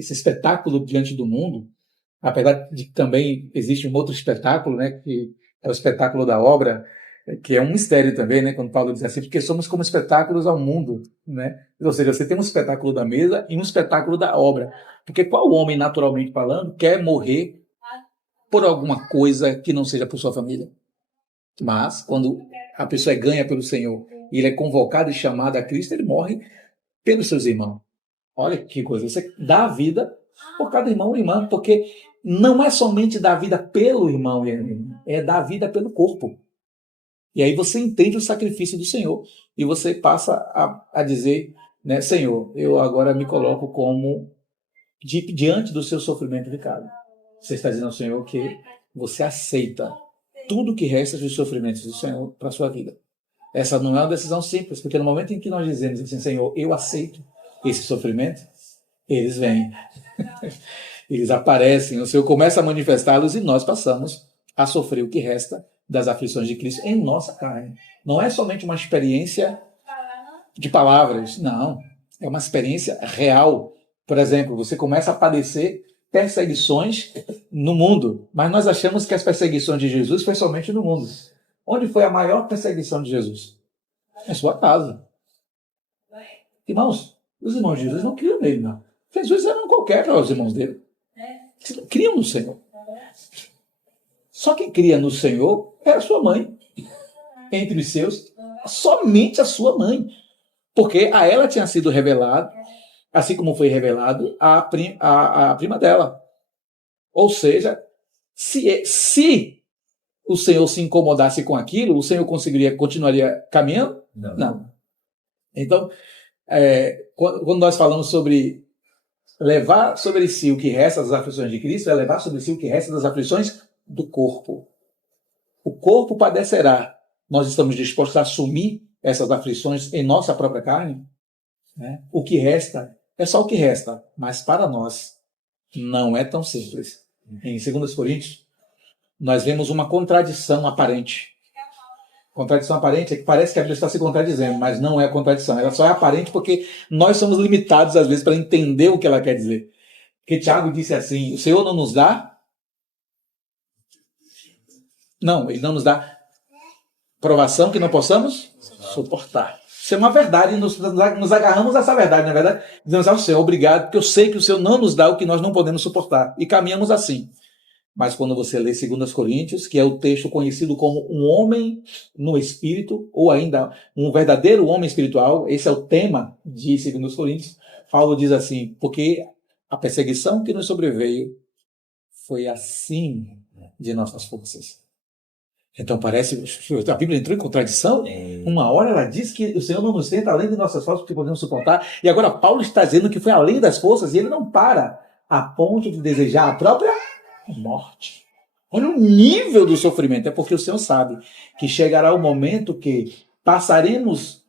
esse espetáculo diante do mundo, apesar de que também existe um outro espetáculo, né, que é o espetáculo da obra, que é um mistério também, né, quando Paulo diz assim, porque somos como espetáculos ao mundo, né? Ou seja, você tem um espetáculo da mesa e um espetáculo da obra. Porque qual homem, naturalmente falando, quer morrer por alguma coisa que não seja por sua família? Mas, quando a pessoa é ganha pelo Senhor e ele é convocado e chamado a Cristo, ele morre pelos seus irmãos. Olha que coisa, você dá a vida por cada irmão e irmã, porque não é somente dar a vida pelo irmão e irmã, é dar a vida pelo corpo. E aí você entende o sacrifício do Senhor e você passa a dizer, né, Senhor, eu agora me coloco como diante do seu sofrimento de carne. Você está dizendo ao Senhor que você aceita tudo que resta dos sofrimentos do Senhor para a sua vida. Essa não é uma decisão simples, porque no momento em que nós dizemos assim, Senhor, eu aceito esse sofrimento, eles vêm. Eles aparecem, o Senhor começa a manifestá-los e nós passamos a sofrer o que resta das aflições de Cristo em nossa carne. Não é somente uma experiência de palavras, não. É uma experiência real. Por exemplo, você começa a padecer perseguições no mundo, mas nós achamos que as perseguições de Jesus foi somente no mundo. Onde foi a maior perseguição de Jesus? Em sua casa. Irmãos, os irmãos de Jesus não criam nele, não. Jesus era um qualquer para os irmãos dele. Criam no Senhor. Só quem cria no Senhor era a sua mãe. Entre os seus, somente a sua mãe. Porque a ela tinha sido revelado, assim como foi revelado a prima dela. Ou seja, se o Senhor se incomodasse com aquilo, o Senhor continuaria caminhando? Não. Então, quando nós falamos sobre levar sobre si o que resta das aflições de Cristo, é levar sobre si o que resta das aflições do corpo. O corpo padecerá. Nós estamos dispostos a assumir essas aflições em nossa própria carne? Né? O que resta é só o que resta, mas para nós não é tão simples. Em 2 Coríntios, nós vemos uma contradição aparente. Contradição aparente é que parece que a Bíblia está se contradizendo, mas não é contradição. Ela só é aparente porque nós somos limitados, às vezes, para entender o que ela quer dizer. Porque Tiago disse assim, o Senhor não nos dá... Não, ele não nos dá provação que não possamos suportar. Isso é uma verdade, nos agarramos a essa verdade, na verdade. Dizemos ao Senhor, obrigado, porque eu sei que o Senhor não nos dá o que nós não podemos suportar. E caminhamos assim. Mas quando você lê 2 Coríntios, que é o texto conhecido como um homem no espírito, ou ainda um verdadeiro homem espiritual, esse é o tema de 2 Coríntios, Paulo diz assim, porque a perseguição que nos sobreveio foi acima de nossas forças. Então parece, a Bíblia entrou em contradição. Uma hora ela diz que o Senhor não nos tenta além de nossas forças que podemos suportar, e agora Paulo está dizendo que foi além das forças, e ele não para a ponto de desejar a própria morte. Olha o nível do sofrimento. É porque o Senhor sabe que chegará o momento que passaremos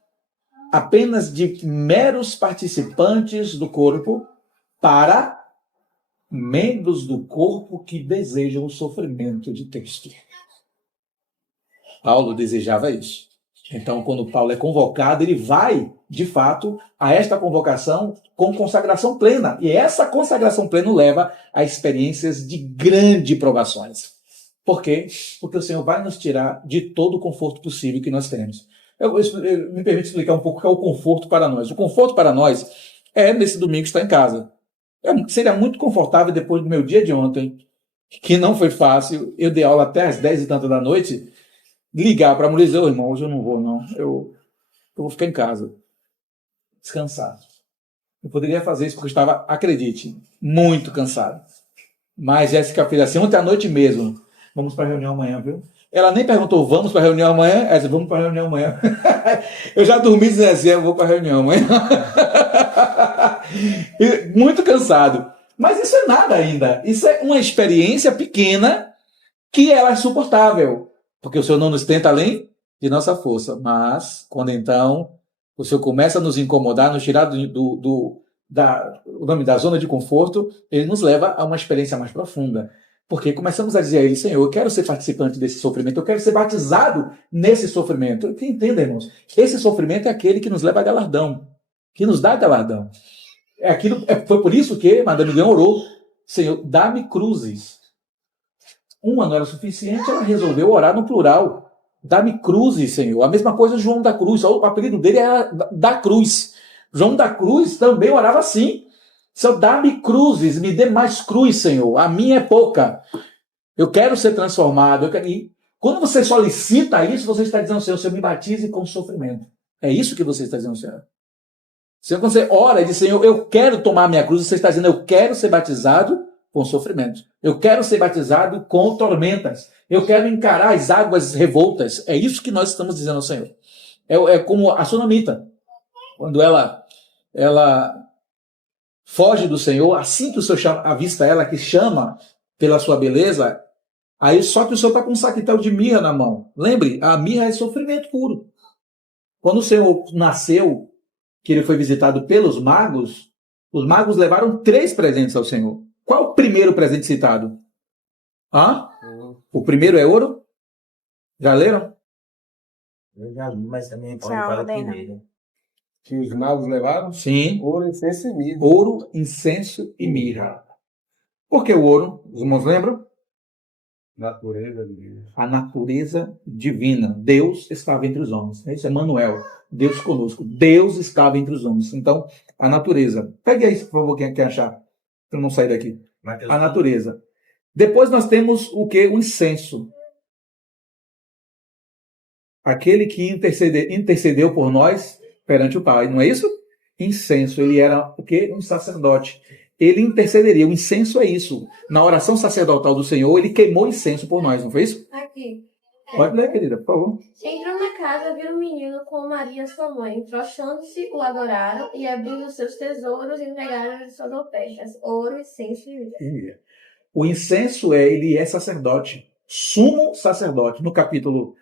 apenas de meros participantes do corpo para membros do corpo que desejam o sofrimento de Cristo. Paulo desejava isso. Então, quando Paulo é convocado, ele vai, de fato, a esta convocação com consagração plena. E essa consagração plena leva a experiências de grandes provações. Por quê? Porque o Senhor vai nos tirar de todo o conforto possível que nós temos. Eu me permito explicar um pouco o que é o conforto para nós. O conforto para nós é, nesse domingo, estar em casa. Seria muito confortável depois do meu dia de ontem, que não foi fácil. Eu dei aula até às 10 e tanto da noite, ligar para a mulher e dizer, irmão, hoje eu não vou, não. Eu vou ficar em casa, descansado. Eu poderia fazer isso porque eu estava, acredite, muito cansado. Mas Jéssica fez assim, ontem à noite mesmo, vamos para a reunião amanhã, viu? Ela nem perguntou, vamos para a reunião amanhã? Ela disse, vamos para a reunião amanhã. Eu já dormi dizendo assim, eu vou para a reunião amanhã. Muito cansado. Mas isso é nada ainda. Isso é uma experiência pequena que ela é suportável. Porque o Senhor não nos tenta além de nossa força. Mas, quando então o Senhor começa a nos incomodar, nos tirar da zona de conforto, ele nos leva a uma experiência mais profunda. Porque começamos a dizer a ele, Senhor, eu quero ser participante desse sofrimento, eu quero ser batizado nesse sofrimento. Entenda, irmãos, esse sofrimento é aquele que nos leva a galardão, que nos dá galardão. Foi por isso que Madame Guyon orou: Senhor, dá-me cruzes. Uma não era suficiente, ela resolveu orar no plural. Dá-me cruzes, Senhor. A mesma coisa João da Cruz. O apelido dele era da Cruz. João da Cruz também orava assim: Senhor, dá-me cruzes, me dê mais cruz, Senhor. A minha é pouca. Eu quero ser transformado. E quando você solicita isso, você está dizendo: Senhor, me batize com sofrimento. É isso que você está dizendo, Senhor. Quando você ora e diz: Senhor, eu quero tomar a minha cruz, você está dizendo: eu quero ser batizado com sofrimento. Eu quero ser batizado com tormentas. Eu quero encarar as águas revoltas. É isso que nós estamos dizendo ao Senhor. É como a sunamita. Quando ela foge do Senhor, assim que o Senhor avista ela, que chama pela sua beleza, aí só que o Senhor está com um saquetel de mirra na mão. Lembre, a mirra é sofrimento puro. Quando o Senhor nasceu, que ele foi visitado pelos magos, os magos levaram 3 presentes ao Senhor. Qual o primeiro presente citado? O primeiro é ouro? Já leram? Eu já li, mas também pode falar primeiro. Que os magos levaram? Sim. Ouro, incenso e mirra. Ouro, incenso e mirra. Por que o ouro? Os irmãos lembram? Natureza divina. A natureza divina. Deus estava entre os homens. Isso é Manuel. Deus conosco. Deus estava entre os homens. Então, a natureza. Pegue aí, por favor, quem quer achar. Para não sair daqui. A natureza. Depois nós temos o que? O incenso. Aquele que intercedeu por nós perante o Pai. Não é isso? Incenso. Ele era o quê? Um sacerdote. Ele intercederia. O incenso é isso. Na oração sacerdotal do Senhor, ele queimou incenso por nós. Não foi isso? Aqui. Pode ler, querida, por favor. Entrou na casa, viu um menino com Maria, sua mãe. Prostrando-se, o adoraram e, abrindo seus tesouros, entregaram-lhe suas ofertas: ouro, incenso e mirra. O incenso ele é sacerdote, sumo sacerdote. No capítulo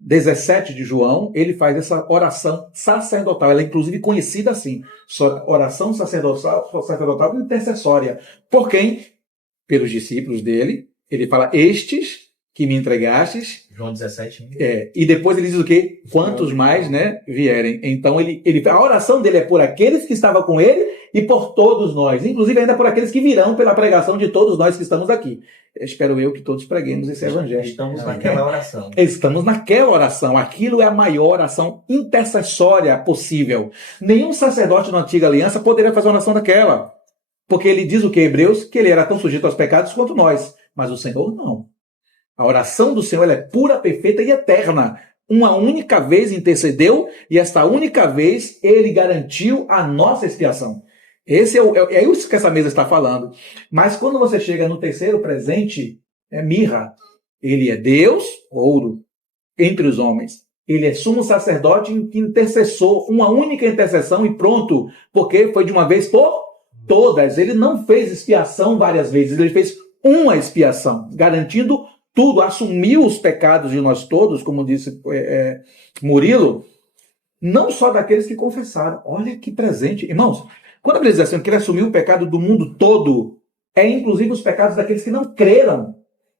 17 de João, ele faz essa oração sacerdotal. Ela é inclusive conhecida assim, oração sacerdotal intercessória. Por quem? Pelos discípulos dele. Ele fala: estes que me entregastes. João 17. E depois ele diz o quê? Quantos mais, né, vierem. Então a oração dele é por aqueles que estavam com ele e por todos nós, inclusive ainda por aqueles que virão pela pregação de todos nós que estamos aqui. Espero eu que todos preguemos esse evangelho. Estamos naquela oração. Estamos naquela oração. Aquilo é a maior oração intercessória possível. Nenhum sacerdote na antiga aliança poderia fazer uma oração daquela. Porque ele diz o que, Hebreus? Que ele era tão sujeito aos pecados quanto nós. Mas o Senhor não. A oração do Senhor ela é pura, perfeita e eterna. Uma única vez intercedeu e esta única vez ele garantiu a nossa expiação. Esse é isso que essa mesa está falando. Mas quando você chega no terceiro presente, é mirra. Ele é Deus, ouro, entre os homens. Ele é sumo sacerdote intercessor, uma única intercessão e pronto. Porque foi de uma vez por todas. Ele não fez expiação várias vezes, ele fez uma expiação, garantindo tudo, assumiu os pecados de nós todos, como disse Murilo, não só daqueles que confessaram. Olha que presente. Irmãos, quando a Bíblia diz assim que ele assumiu o pecado do mundo todo, é inclusive os pecados daqueles que não creram.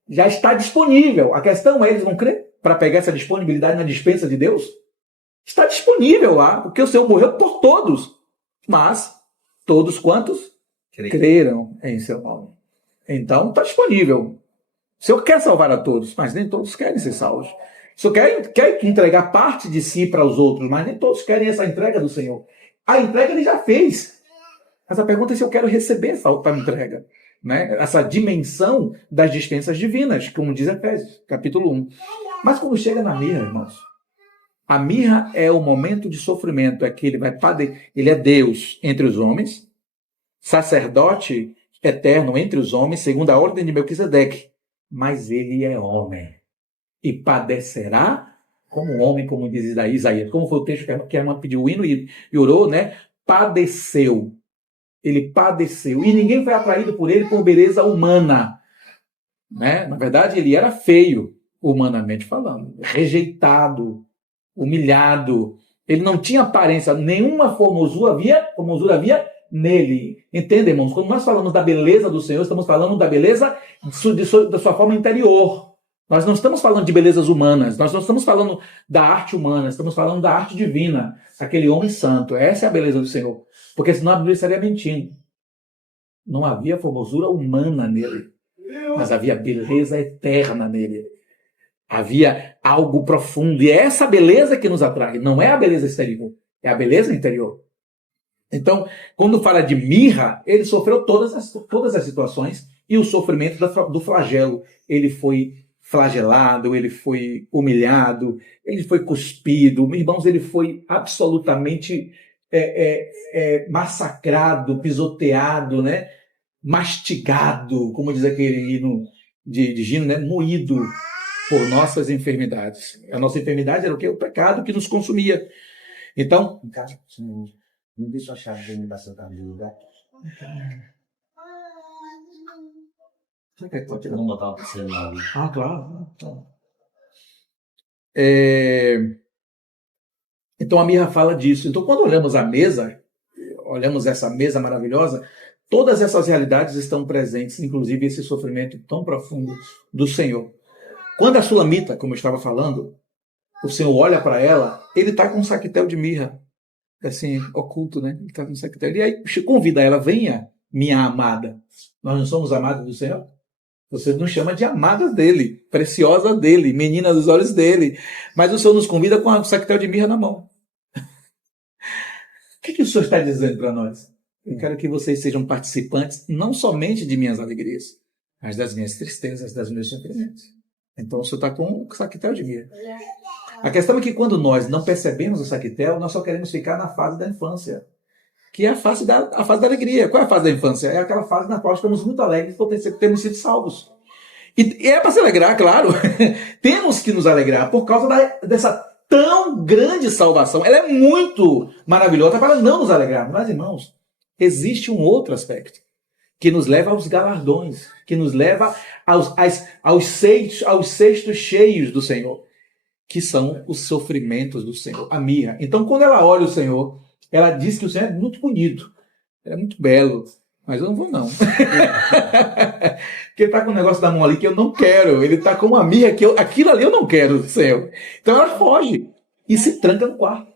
Já está disponível. A questão é, eles vão crer para pegar essa disponibilidade na dispensa de Deus? Está disponível lá, porque o Senhor morreu por todos. Mas, todos quantos? Creram em seu nome. Então, está disponível. O Senhor quer salvar a todos, mas nem todos querem ser salvos. O Senhor quer entregar parte de si para os outros, mas nem todos querem essa entrega do Senhor. A entrega ele já fez. Mas a pergunta é se eu quero receber essa entrega. Né? Essa dimensão das dispensas divinas, como diz Efésios, capítulo 1. Mas quando chega na mirra, irmãos, a mirra é o momento de sofrimento, é que ele é Deus entre os homens, sacerdote eterno entre os homens, segundo a ordem de Melquisedeque, mas ele é homem e padecerá como homem, como diz Isaías. Como foi o texto que a irmã pediu o hino e orou, né? Padeceu. Ele padeceu. E ninguém foi atraído por ele por beleza humana. Né? Na verdade, ele era feio, humanamente falando. Rejeitado, humilhado. Ele não tinha aparência, nenhuma formosura havia nele. Entende, irmãos? Quando nós falamos da beleza do Senhor, estamos falando da beleza da sua forma interior. Nós não estamos falando de belezas humanas, nós não estamos falando da arte humana, estamos falando da arte divina, aquele homem santo. Essa é a beleza do Senhor. Porque senão a Bíblia estaria mentindo. Não havia formosura humana nele, mas havia beleza eterna nele. Havia algo profundo. E é essa beleza que nos atrai. Não é a beleza exterior, é a beleza interior. Então, quando fala de mirra, ele sofreu todas as situações e o sofrimento do flagelo. Ele foi flagelado, ele foi humilhado, ele foi cuspido. Irmãos, ele foi absolutamente massacrado, pisoteado, né? Mastigado, como diz aquele hino de Gino, né? Moído por nossas enfermidades. A nossa enfermidade era o quê? O pecado que nos consumia. Então, não deixa a chave da Santa Bíblia. Vamos botar uma cena ali. Ah, claro. Então a mirra fala disso. Então quando olhamos a mesa, olhamos essa mesa maravilhosa, todas essas realidades estão presentes, inclusive esse sofrimento tão profundo do Senhor. Quando a sulamita, como eu estava falando, o Senhor olha para ela, ele está com um saquetel de mirra, assim, oculto, né? Ele está com um saquetel. E aí convida ela, venha, minha amada. Nós não somos amados do Senhor? Você nos chama de amadas dele, preciosa dele, menina dos olhos dele. Mas o Senhor nos convida com um saquetel de mirra na mão. O que o Senhor está dizendo para nós? Eu quero que vocês sejam participantes não somente de minhas alegrias, mas das minhas tristezas, das meus sofrimentos. Então o Senhor está com o saquetel de mirra. A questão é que quando nós não percebemos o saquetel, nós só queremos ficar na fase da infância, que é a fase da alegria. Qual é a fase da infância? É aquela fase na qual estamos muito alegres por termos sido salvos. E é para se alegrar, claro. Temos que nos alegrar por causa dessa tão grande salvação. Ela é muito maravilhosa para não nos alegrarmos. Mas, irmãos, existe um outro aspecto que nos leva aos galardões, que nos leva aos cestos cheios do Senhor, que são os sofrimentos do Senhor, a mirra. Então, quando ela olha o Senhor, ela diz que o Senhor é muito bonito, é muito belo, mas eu não vou não. Porque ele está com um negócio da mão ali que eu não quero, ele está com uma mirra que aquilo ali eu não quero, Senhor. Então ela foge e se tranca no quarto.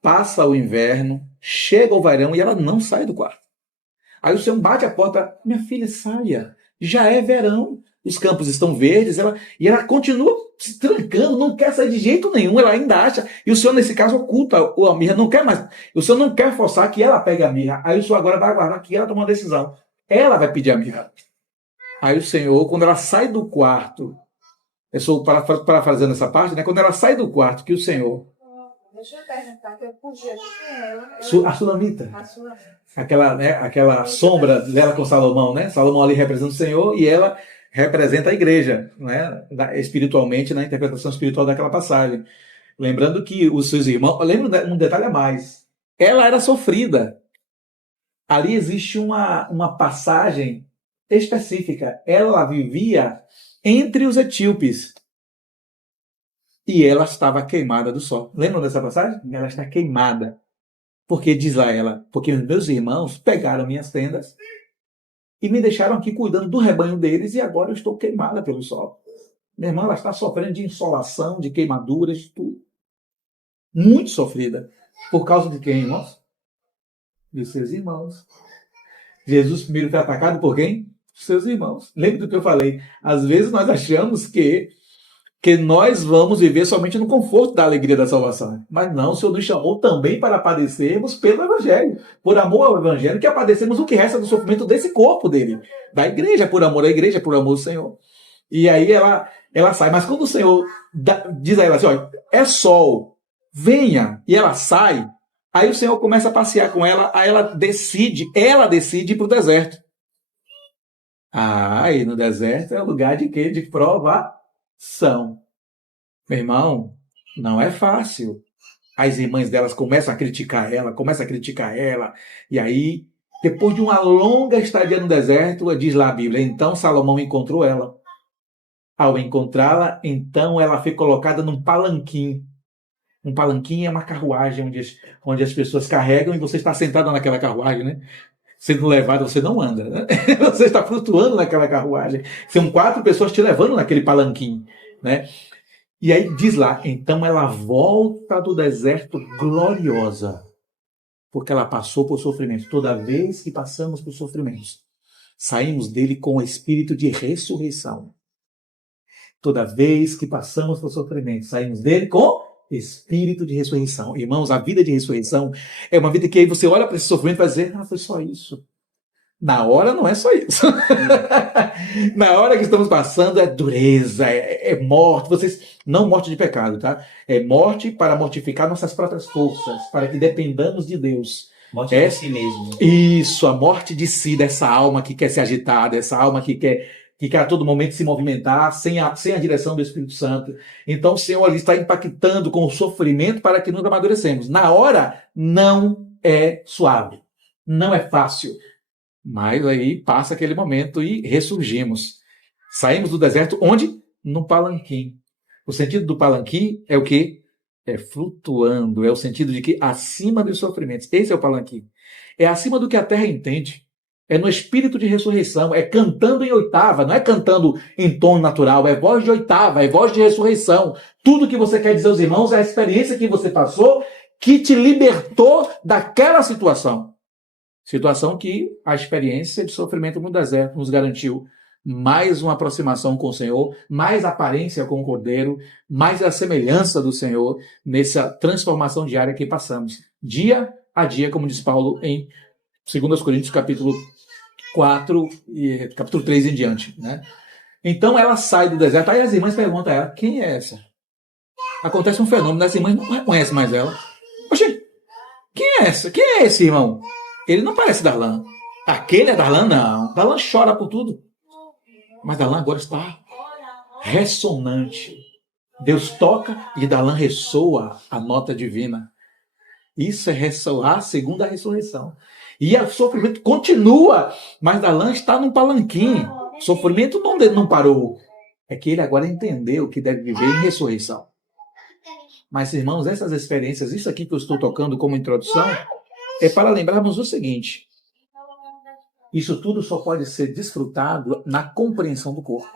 Passa o inverno, chega o verão e ela não sai do quarto. Aí o Senhor bate a porta, minha filha, saia, já é verão, os campos estão verdes, e ela continua se trancando, não quer sair de jeito nenhum, ela ainda acha, e o Senhor nesse caso oculta a mirra, não quer mais, o Senhor não quer forçar que ela pegue a mirra, aí o Senhor agora vai aguardar que ela tome uma decisão, ela vai pedir a mirra. Aí o Senhor, quando ela sai do quarto, eu estou parafraseando essa parte, né? Quando ela sai do quarto, que o Senhor... Deixa eu perguntar, que eu puxei aqui quem é ela. A Sulamita. A Sulamita. Aquela sombra dela com Salomão, né? Salomão ali representa o Senhor e ela representa a igreja, né? Espiritualmente, na interpretação espiritual daquela passagem. Lembrando que os seus irmãos... Lembra um detalhe a mais. Ela era sofrida. Ali existe uma passagem específica. Ela vivia entre os etíopes. E ela estava queimada do sol. Lembram dessa passagem? Ela está queimada. Porque diz lá ela, porque os meus irmãos pegaram minhas tendas e me deixaram aqui cuidando do rebanho deles e agora eu estou queimada pelo sol. Minha irmã, ela está sofrendo de insolação, de queimaduras, de tudo. Muito sofrida. Por causa de quem, irmãos? De seus irmãos. Jesus primeiro foi atacado por quem? Seus irmãos. Lembra do que eu falei? Às vezes nós achamos que nós vamos viver somente no conforto da alegria da salvação. Mas não, o Senhor nos chamou também para padecermos pelo Evangelho. Por amor ao Evangelho, que padecemos o que resta do sofrimento desse corpo dele. Da igreja, por amor à igreja, por amor ao Senhor. E aí ela sai. Mas quando o Senhor diz a ela assim, olha, é sol, venha, e ela sai, aí o Senhor começa a passear com ela, aí ela decide ir para o deserto. E no deserto é o lugar de quê? De provação. Meu irmão, não é fácil. As irmãs delas começam a criticar ela, e aí, depois de uma longa estadia no deserto, diz lá a Bíblia, então Salomão encontrou ela. Ao encontrá-la, então ela foi colocada num palanquim. Um palanquim é uma carruagem onde as pessoas carregam e você está sentado naquela carruagem, né? Sendo levado, você não anda, né? Você está flutuando naquela carruagem. São 4 pessoas te levando naquele palanquim, né? E aí diz lá, então ela volta do deserto gloriosa. Porque ela passou por sofrimento. Toda vez que passamos por sofrimentos, saímos dele com o espírito de ressurreição. Toda vez que passamos por sofrimento, saímos dele com espírito de ressurreição. Irmãos, a vida de ressurreição é uma vida que aí você olha para esse sofrimento e vai dizer, foi só isso. Na hora não é só isso. Na hora que estamos passando é dureza, é morte. Vocês, não morte de pecado, tá? É morte para mortificar nossas próprias forças, para que dependamos de Deus. Morte de si mesmo. Isso, a morte de si, dessa alma que quer se agitar, dessa alma que quer a todo momento se movimentar sem a direção do Espírito Santo. Então o Senhor ali está impactando com o sofrimento para que nos amadurecemos. Na hora, não é suave, não é fácil. Mas aí passa aquele momento e ressurgimos. Saímos do deserto onde? No palanquim. O sentido do palanquim é o quê? É flutuando, é o sentido de que acima dos sofrimentos. Esse é o palanquim. É acima do que a terra entende. É no espírito de ressurreição, é cantando em oitava, não é cantando em tom natural, é voz de oitava, é voz de ressurreição. Tudo que você quer dizer aos irmãos é a experiência que você passou que te libertou daquela situação. Situação que a experiência de sofrimento no deserto nos garantiu mais uma aproximação com o Senhor, mais aparência com o Cordeiro, mais a semelhança do Senhor nessa transformação diária que passamos. Dia a dia, como diz Paulo em 2 Coríntios capítulo 4 e capítulo 3 em diante, né? Então ela sai do deserto, aí as irmãs perguntam a ela, quem é essa? Acontece um fenômeno, as irmãs não reconhecem mais ela. Oxe, quem é essa? Quem é esse irmão? Ele não parece Darlan. Aquele é Darlan, não. Darlan chora por tudo. Mas Darlan agora está ressonante. Deus toca e Darlan ressoa a nota divina. Isso é ressoar segundo a ressurreição. E o sofrimento continua, mas Darlan está num palanquim. O sofrimento não parou. É que ele agora entendeu que deve viver em ressurreição. Mas, irmãos, essas experiências, isso aqui que eu estou tocando como introdução, é para lembrarmos o seguinte: isso tudo só pode ser desfrutado na compreensão do corpo.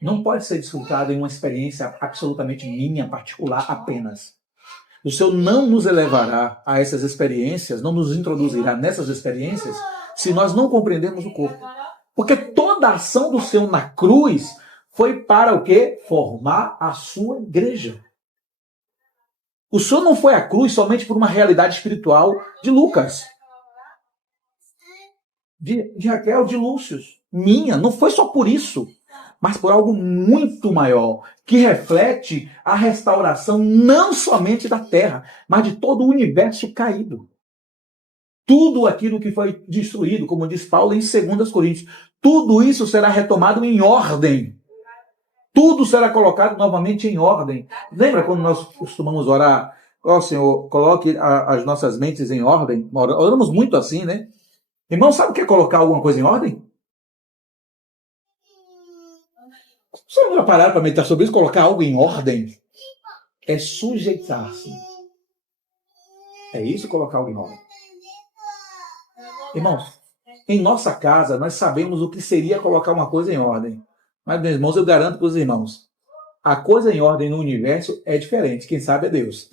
Não pode ser desfrutado em uma experiência absolutamente minha, particular apenas. O Senhor não nos elevará a essas experiências, não nos introduzirá nessas experiências, se nós não compreendermos o corpo. Porque toda a ação do Senhor na cruz foi para o quê? Formar a sua igreja. O Senhor não foi à cruz somente por uma realidade espiritual de Lucas, de Raquel, de Lúcio, minha. Não foi só por isso, mas por algo muito maior, que reflete a restauração não somente da terra, mas de todo o universo caído. Tudo aquilo que foi destruído, como diz Paulo em 2 Coríntios, tudo isso será retomado em ordem. Tudo será colocado novamente em ordem. Lembra quando nós costumamos orar? Ó Senhor, coloque as nossas mentes em ordem. Oramos muito assim, né? Irmão, sabe o que é colocar alguma coisa em ordem? Você não vai parar para meditar sobre isso? Colocar algo em ordem é sujeitar-se. É isso, colocar algo em ordem. Irmãos, em nossa casa nós sabemos o que seria colocar uma coisa em ordem. Mas, meus irmãos, eu garanto para os irmãos, a coisa em ordem no universo é diferente. Quem sabe é Deus.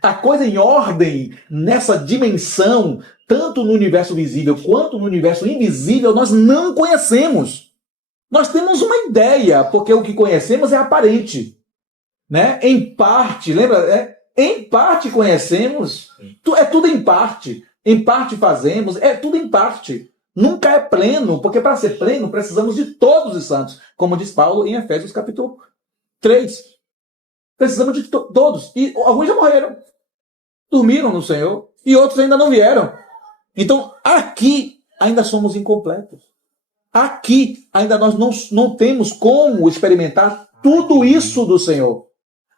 A coisa em ordem nessa dimensão, tanto no universo visível quanto no universo invisível, nós não conhecemos. Nós temos uma ideia, porque o que conhecemos é aparente. Né? Em parte, lembra? Em parte conhecemos, é tudo em parte fazemos, é tudo em parte. Nunca é pleno, porque para ser pleno precisamos de todos os santos, como diz Paulo em Efésios capítulo 3. Precisamos de todos. E alguns já morreram, dormiram no Senhor, e outros ainda não vieram. Então, aqui ainda somos incompletos. Aqui ainda nós não temos como experimentar tudo isso do Senhor.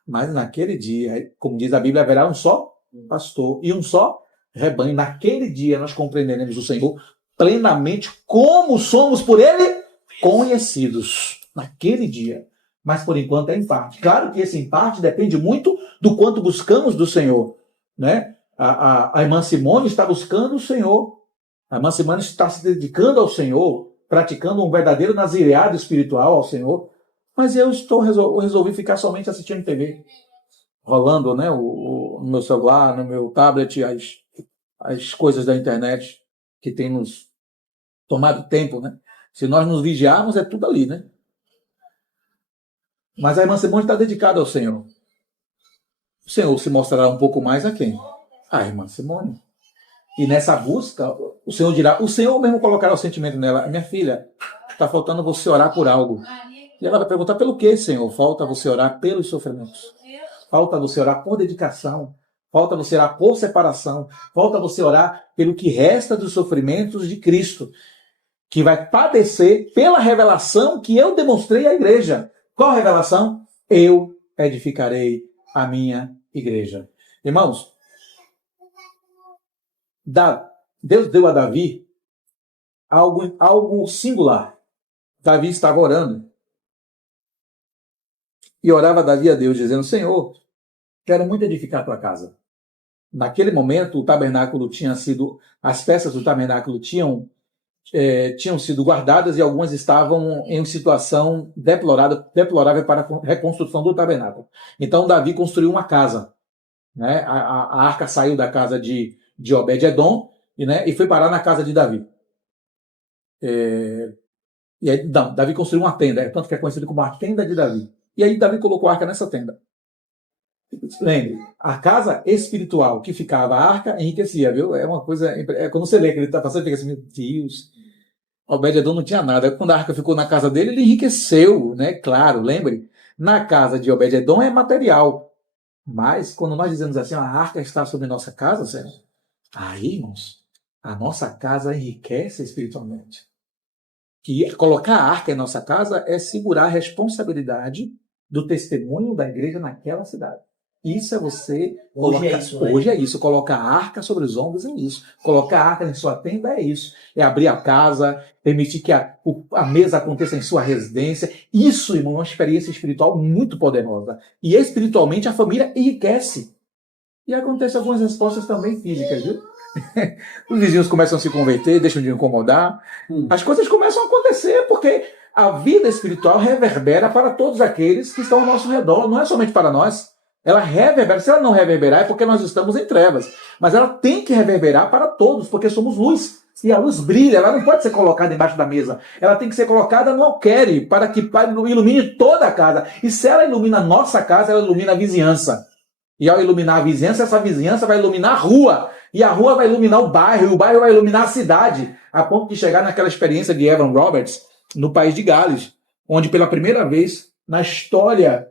Mas naquele dia, como diz a Bíblia, haverá um só pastor e um só rebanho. Naquele dia nós compreenderemos o Senhor plenamente como somos por Ele conhecidos. Naquele dia. Mas por enquanto é em parte. Claro que esse em parte depende muito do quanto buscamos do Senhor. Né? A irmã Simone está buscando o Senhor. A irmã Simone está se dedicando ao Senhor, praticando um verdadeiro nazireado espiritual ao Senhor. Mas eu resolvi ficar somente assistindo TV. Rolando, né, no meu celular, no meu tablet, as coisas da internet que tem nos tomado tempo, né? Se nós nos vigiarmos, é tudo ali, né? Mas a irmã Simone está dedicada ao Senhor. O Senhor se mostrará um pouco mais a quem? A irmã Simone. E nessa busca, o Senhor dirá, o Senhor mesmo colocará o sentimento nela, minha filha, está faltando você orar por algo. E ela vai perguntar, pelo que, Senhor? Falta você orar pelos sofrimentos. Falta você orar por dedicação. Falta você orar por separação. Falta você orar pelo que resta dos sofrimentos de Cristo, que vai padecer pela revelação que eu demonstrei à igreja. Qual a revelação? Eu edificarei a minha igreja. Irmãos, Deus deu a Davi algo singular. Davi estava orando. E orava Davi a Deus, dizendo, Senhor, quero muito edificar a tua casa. Naquele momento, o tabernáculo as peças do tabernáculo tinham sido guardadas e algumas estavam em situação deplorável para a reconstrução do tabernáculo. Então, Davi construiu uma casa. Né? A arca saiu da casa de Obed-Edom e foi parar na casa de Davi. E aí, Davi construiu uma tenda, tanto que é conhecido como a tenda de Davi. E aí Davi colocou a arca nessa tenda. Lembre, a casa espiritual que ficava, a arca enriquecia, viu? É uma coisa. Quando você lê que ele está passando, fica assim, meu Deus. Obed-Edom não tinha nada. Quando a arca ficou na casa dele, ele enriqueceu, né? Claro, lembre. Na casa de Obed-Edom é material. Mas, quando nós dizemos assim, a arca está sobre nossa casa, Senhor, aí, irmãos, a nossa casa enriquece espiritualmente. Que colocar a arca em nossa casa é segurar a responsabilidade do testemunho da igreja naquela cidade. Isso é você colocar. Hoje é isso. Colocar a arca sobre os ombros é isso. Colocar a arca em sua tenda é isso. É abrir a casa, permitir que a mesa aconteça em sua residência. Isso, irmão, é uma experiência espiritual muito poderosa. E espiritualmente a família enriquece. E acontecem algumas respostas também físicas, viu? Os vizinhos começam a se converter, deixam de incomodar. As coisas começam a acontecer porque a vida espiritual reverbera para todos aqueles que estão ao nosso redor. Não é somente para nós. Ela reverbera. Se ela não reverberar é porque nós estamos em trevas. Mas ela tem que reverberar para todos, porque somos luz. E a luz brilha, ela não pode ser colocada embaixo da mesa. Ela tem que ser colocada no alqueire, para que ilumine toda a casa. E se ela ilumina a nossa casa, ela ilumina a vizinhança. E ao iluminar a vizinhança, essa vizinhança vai iluminar a rua. E a rua vai iluminar o bairro, e o bairro vai iluminar a cidade. A ponto de chegar naquela experiência de Evan Roberts, no país de Gales, onde pela primeira vez na história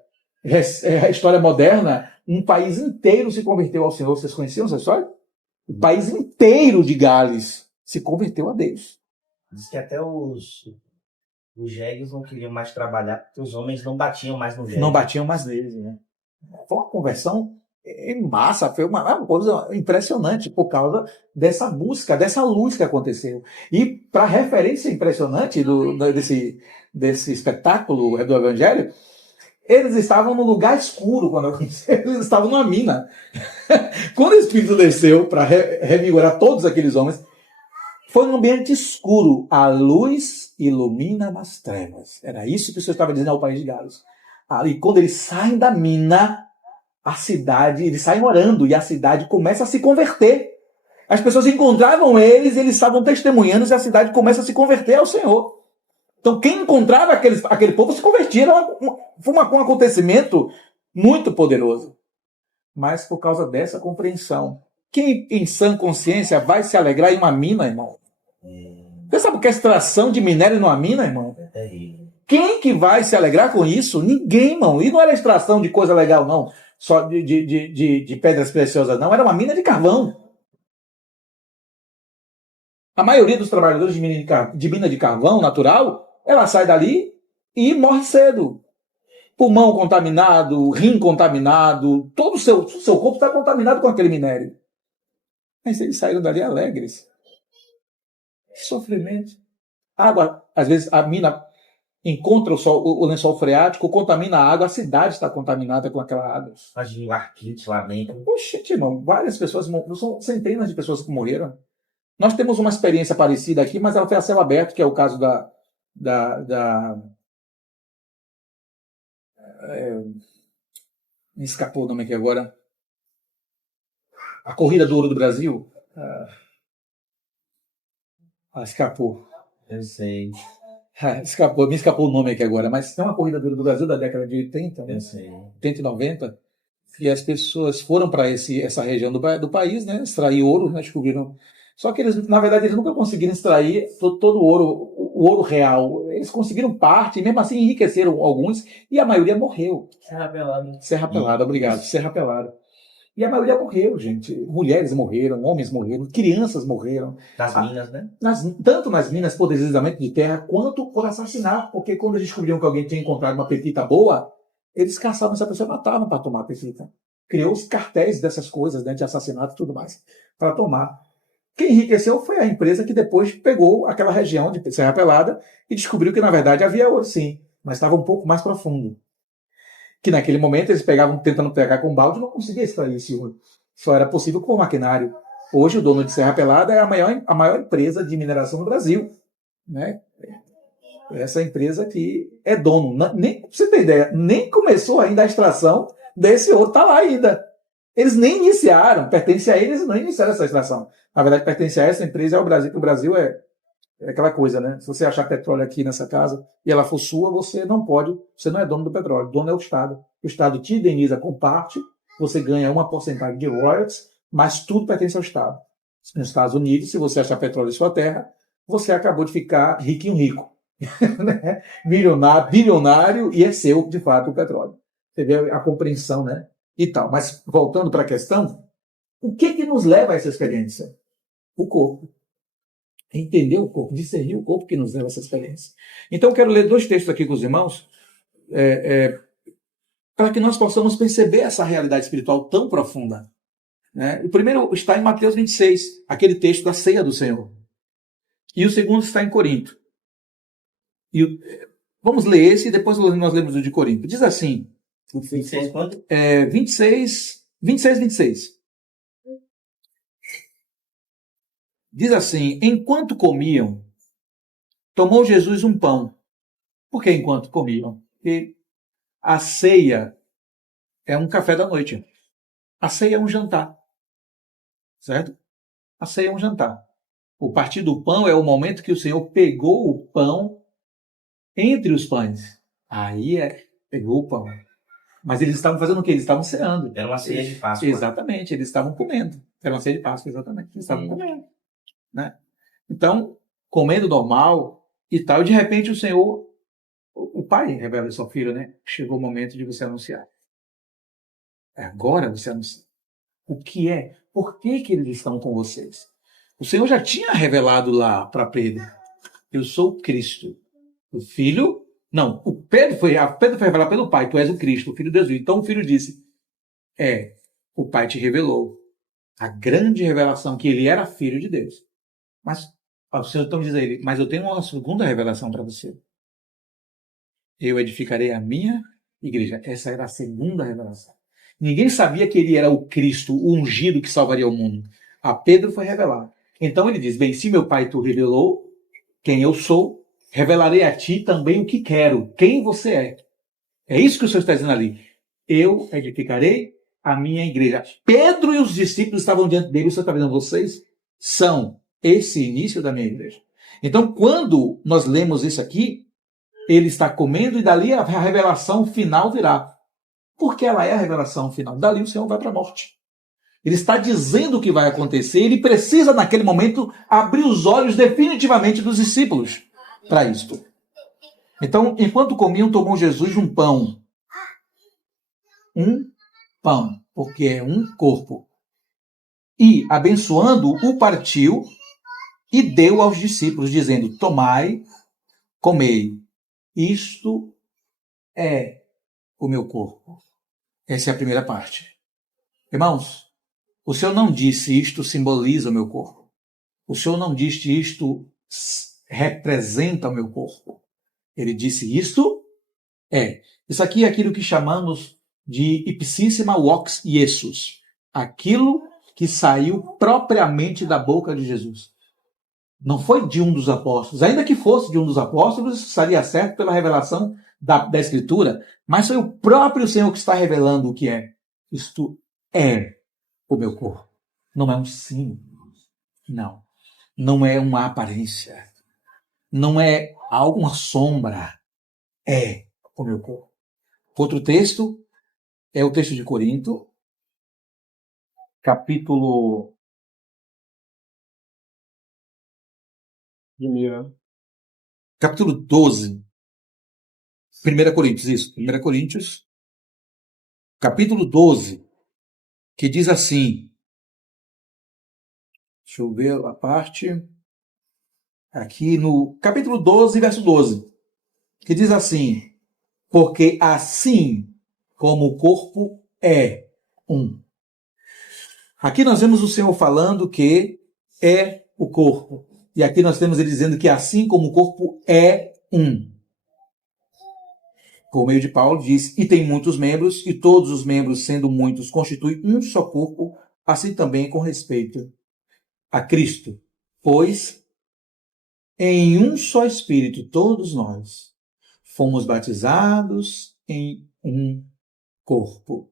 moderna, um país inteiro se converteu ao Senhor. Vocês conheciam essa história? O país inteiro de Gales se converteu a Deus. Diz que até os jegues não queriam mais trabalhar, porque os homens não batiam mais no jegue. Não batiam mais neles, né? Foi uma conversão em massa, foi uma coisa impressionante por causa dessa busca, dessa luz que aconteceu. E para referência impressionante desse espetáculo do Evangelho, eles estavam num lugar escuro quando eu conheci. Eles estavam numa mina. Quando o Espírito desceu para revigorar todos aqueles homens, foi um ambiente escuro. A luz ilumina nas trevas. Era isso que o Senhor estava dizendo ao país de Gales. E quando eles saem da mina, a cidade, eles saem orando e a cidade começa a se converter. As pessoas encontravam eles estavam testemunhando e a cidade começa a se converter ao Senhor. Então, quem encontrava aquele povo se convertia. Foi um acontecimento muito poderoso. Mas por causa dessa compreensão, quem em sã consciência vai se alegrar em uma mina, irmão? Você sabe o que é extração de minério numa mina, irmão? É terrível. Quem que vai se alegrar com isso? Ninguém, irmão. E não era extração de coisa legal, não. Só de pedras preciosas, não. Era uma mina de carvão. A maioria dos trabalhadores de mina de carvão natural, ela sai dali e morre cedo. Pulmão contaminado, rim contaminado, todo o seu corpo está contaminado com aquele minério. Mas eles saíram dali alegres. Que sofrimento. Água, às vezes a mina encontra o lençol freático, contamina a água, a cidade está contaminada com aquela água. Imagina o arquite lá dentro. Poxa, irmão, várias pessoas, são centenas de pessoas que morreram. Nós temos uma experiência parecida aqui, mas ela foi a céu aberto, que é o caso me escapou o nome aqui agora. a corrida do ouro do Brasil. Escapou. Eu sei, Me escapou o nome aqui agora, mas tem uma corrida do ouro do Brasil da década de 80, né? eu sei. 80 e 90, e as pessoas foram para essa região do país, né, extrair ouro, né, descobriram. Só que eles, na verdade, eles nunca conseguiram extrair todo o ouro real. Eles conseguiram parte, e mesmo assim enriqueceram alguns, e a maioria morreu. Serra Pelada. Serra Pelada, obrigado. Serra Pelada. E a maioria morreu, gente. Mulheres morreram, homens morreram, crianças morreram. Das minas, né? Tanto nas minas por deslizamento de terra, quanto por assassinato. Porque quando eles descobriam que alguém tinha encontrado uma pepita boa, eles caçavam essa pessoa e matavam para tomar a pepita. Criou os cartéis dessas coisas, né, de assassinato e tudo mais, para tomar. Quem enriqueceu foi a empresa que depois pegou aquela região de Serra Pelada e descobriu que, na verdade, havia ouro, sim, mas estava um pouco mais profundo. Que naquele momento eles pegavam, tentando pegar com balde, não conseguia extrair esse ouro. Só era possível com maquinário. Hoje o dono de Serra Pelada é a maior empresa de mineração do Brasil, né? Essa empresa que é dono. Nem, pra você ter ideia, nem começou ainda a extração desse ouro, está lá ainda. Eles nem iniciaram, pertence a eles e não iniciaram essa extração. Na verdade, pertence a essa empresa, é o Brasil, que o Brasil é aquela coisa, né? Se você achar petróleo aqui nessa casa e ela for sua, você não é dono do petróleo, o dono é o Estado. O Estado te indeniza com parte, você ganha uma porcentagem de royalties, mas tudo pertence ao Estado. Nos Estados Unidos, se você achar petróleo em sua terra, você acabou de ficar riquinho rico. Né? Milionário, bilionário, e é seu, de fato, o petróleo. Você vê a compreensão, né? E tal. Mas, voltando para a questão, o que nos leva a essa experiência? O corpo. Entender o corpo, discernir o corpo que nos leva a essa experiência. Então, eu quero ler 2 textos aqui com os irmãos, para que nós possamos perceber essa realidade espiritual tão profunda. Né? O primeiro está em Mateus 26, aquele texto da ceia do Senhor. E o segundo está em Corinto. Vamos ler esse e depois nós lemos o de Corinto. Diz assim, 26 quanto? 26. Diz assim, enquanto comiam, tomou Jesus um pão. Por que enquanto comiam? Porque a ceia é um café da noite. A ceia é um jantar. Certo? A ceia é um jantar. O partir do pão é o momento que o Senhor pegou o pão entre os pães. Aí pegou o pão. Mas eles estavam fazendo o quê? Eles estavam ceando. Era uma ceia de Páscoa. Exatamente, eles estavam comendo. Era uma ceia de Páscoa, exatamente. Eles estavam comendo. Né? Então, comendo normal e tal, e de repente o Senhor, o Pai revela isso ao Filho, né? Chegou o momento de você anunciar. Agora você anuncia. O que é? Por que eles estão com vocês? O Senhor já tinha revelado lá para Pedro. Eu sou o Cristo. O Filho... Não, Pedro foi revelado pelo Pai. Tu és o Cristo, o Filho de Deus. Então o Filho disse, o Pai te revelou. A grande revelação que ele era filho de Deus. Mas o Senhor então diz a ele, mas eu tenho uma segunda revelação para você. Eu edificarei a minha igreja. Essa era a segunda revelação. Ninguém sabia que ele era o Cristo, o ungido que salvaria o mundo. A Pedro foi revelado. Então ele diz, bem, se meu Pai tu revelou quem eu sou, revelarei a ti também o que quero, quem você é. É isso que o Senhor está dizendo ali. Eu edificarei a minha igreja. Pedro e os discípulos estavam diante dele, o Senhor está dizendo, vocês são esse início da minha igreja. Então, quando nós lemos isso aqui, ele está comendo e dali a revelação final virá. Porque ela é a revelação final. Dali o Senhor vai para a morte. Ele está dizendo o que vai acontecer. Ele precisa, naquele momento, abrir os olhos definitivamente dos discípulos para isto. Então, enquanto comiam, tomou Jesus um pão. Um pão, porque é um corpo. E, abençoando, o partiu e deu aos discípulos, dizendo, tomai, comei. Isto é o meu corpo. Essa é a primeira parte. Irmãos, o Senhor não disse isto simboliza o meu corpo. O Senhor não disse isto representa o meu corpo. Ele disse isto é. Isso aqui é aquilo que chamamos de ipsissima vox Iesus. Aquilo que saiu propriamente da boca de Jesus. Não foi de um dos apóstolos. Ainda que fosse de um dos apóstolos, estaria certo pela revelação da Escritura, mas foi o próprio Senhor que está revelando o que é. Isto é o meu corpo. Não é um símbolo. Não. Não é uma aparência. Não é alguma sombra. É o meu corpo. Outro texto é o texto de Corinto, capítulo Primeira. capítulo 12. 1 Coríntios, isso. 1 Coríntios, capítulo 12, que diz assim. Deixa eu ver a parte. Aqui no capítulo 12, verso 12, que diz assim: porque assim como o corpo é um. Aqui nós vemos o Senhor falando que é o corpo. E aqui nós temos ele dizendo que assim como o corpo é um. Por meio de Paulo diz, e tem muitos membros, e todos os membros, sendo muitos, constituem um só corpo, assim também com respeito a Cristo. Pois em um só Espírito todos nós fomos batizados em um corpo.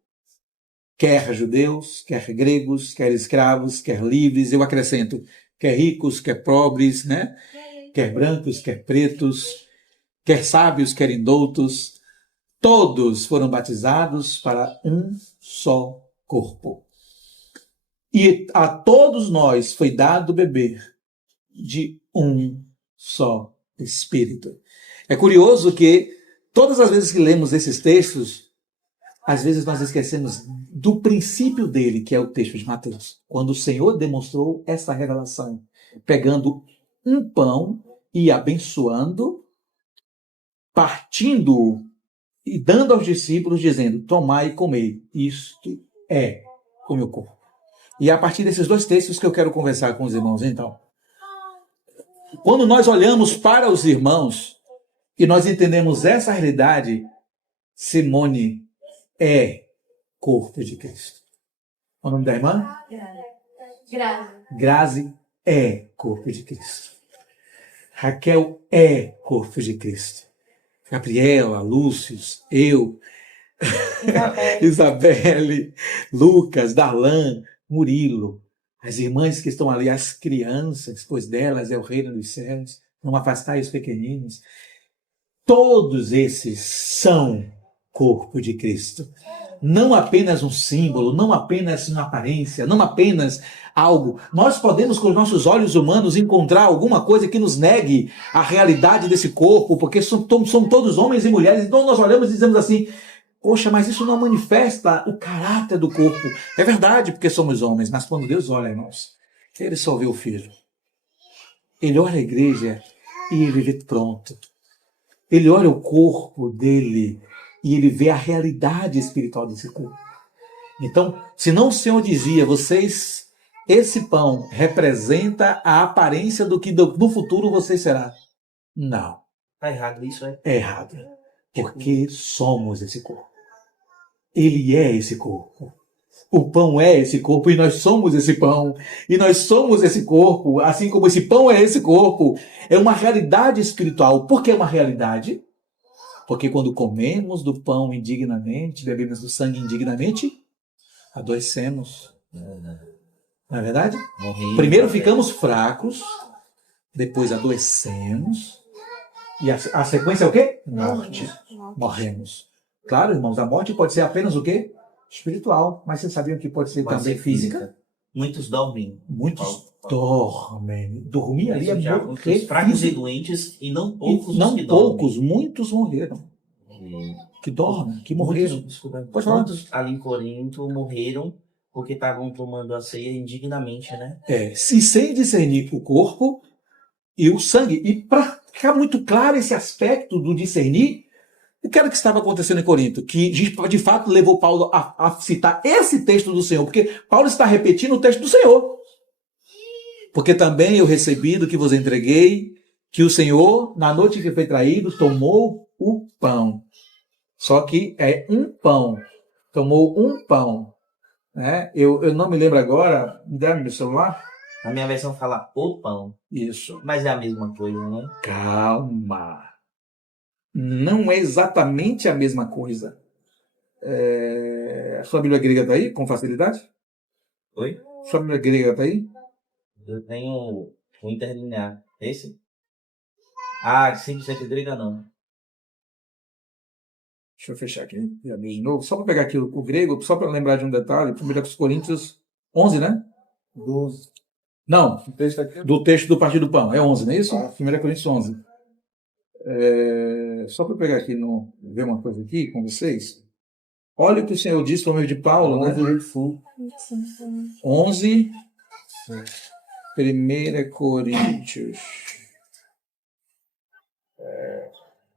Quer judeus, quer gregos, quer escravos, quer livres, eu acrescento, quer ricos, quer pobres, né? Quer brancos, quer pretos, quer sábios, quer indoutos, todos foram batizados para um só corpo. E a todos nós foi dado beber de um só Espírito. É curioso que todas as vezes que lemos esses textos, às vezes nós esquecemos do princípio dele, que é o texto de Mateus, quando o Senhor demonstrou essa revelação, pegando um pão e abençoando, partindo e dando aos discípulos, dizendo, tomai e comei, isto é o meu corpo. E é a partir desses dois textos que eu quero conversar com os irmãos, então. Quando nós olhamos para os irmãos e nós entendemos essa realidade, Simone é corpo de Cristo. O nome da irmã? Grazi. Grazi é corpo de Cristo. Raquel é corpo de Cristo. Gabriela, Lúcio, eu, Isabelle, Lucas, Darlan, Murilo, as irmãs que estão ali, as crianças, pois delas é o reino dos céus, não afastai os pequeninos. Todos esses são corpo de Cristo. Não apenas um símbolo, não apenas uma aparência, não apenas algo. Nós podemos, com os nossos olhos humanos, encontrar alguma coisa que nos negue a realidade desse corpo, porque são todos homens e mulheres, então nós olhamos e dizemos assim, poxa, mas isso não manifesta o caráter do corpo. É verdade, porque somos homens, mas quando Deus olha, irmãos, ele só vê o Filho. Ele olha a igreja e ele vê pronto. Ele olha o corpo dele e ele vê a realidade espiritual desse corpo. Então, se não o Senhor dizia, vocês, esse pão representa a aparência do que no futuro você será. Não. Tá errado isso, é? É errado. Porque somos esse corpo. Ele é esse corpo. O pão é esse corpo e nós somos esse pão. E nós somos esse corpo, assim como esse pão é esse corpo. É uma realidade espiritual. Por que é uma realidade? Porque quando comemos do pão indignamente, bebemos do sangue indignamente, adoecemos. Não é verdade? Primeiro ficamos fracos, depois adoecemos. E a sequência é o quê? Morte. Morremos. Claro, irmãos, a morte pode ser apenas o quê? Espiritual. Mas vocês sabiam que pode ser também física? Muitos dormem. Muitos dormem. Dormir ali é Já morrer muitos fracos e físico. doentes e não poucos Não os que poucos, muitos morreram. dormem. Que dormem, que morreram. Desculpa. Pode falar. Muitos ali em Corinto morreram porque estavam tomando a ceia indignamente, né? Sem discernir o corpo e o sangue. E para ficar muito claro esse aspecto do discernir, o que era que estava acontecendo em Corinto? Que de fato levou Paulo a citar esse texto do Senhor, porque Paulo está repetindo o texto do Senhor. Porque também eu recebi do que vos entreguei, que o Senhor, na noite que foi traído, tomou o pão. Só que é um pão. Tomou um pão. Né? Eu não me lembro agora, me dá meu celular? A minha versão fala o pão, Isso. mas é a mesma coisa, né? Calma. Não é exatamente a mesma coisa. A sua Bíblia grega está aí, com facilidade? Oi? Sua Bíblia grega tá aí? Eu tenho o interlinear. Esse? Ah, 100% grega não. Deixa eu fechar aqui de novo. Só para pegar aqui o grego, só para lembrar de um detalhe. 1 Coríntios 11, né? 12. Não, O texto aqui? do texto do Partido do Pão. É 11, não é isso? Ah. 1 Coríntios 11. Só para pegar aqui, ver uma coisa aqui com vocês. Olha o que o Senhor disse por meio de Paulo, né? 11, 1 Coríntios.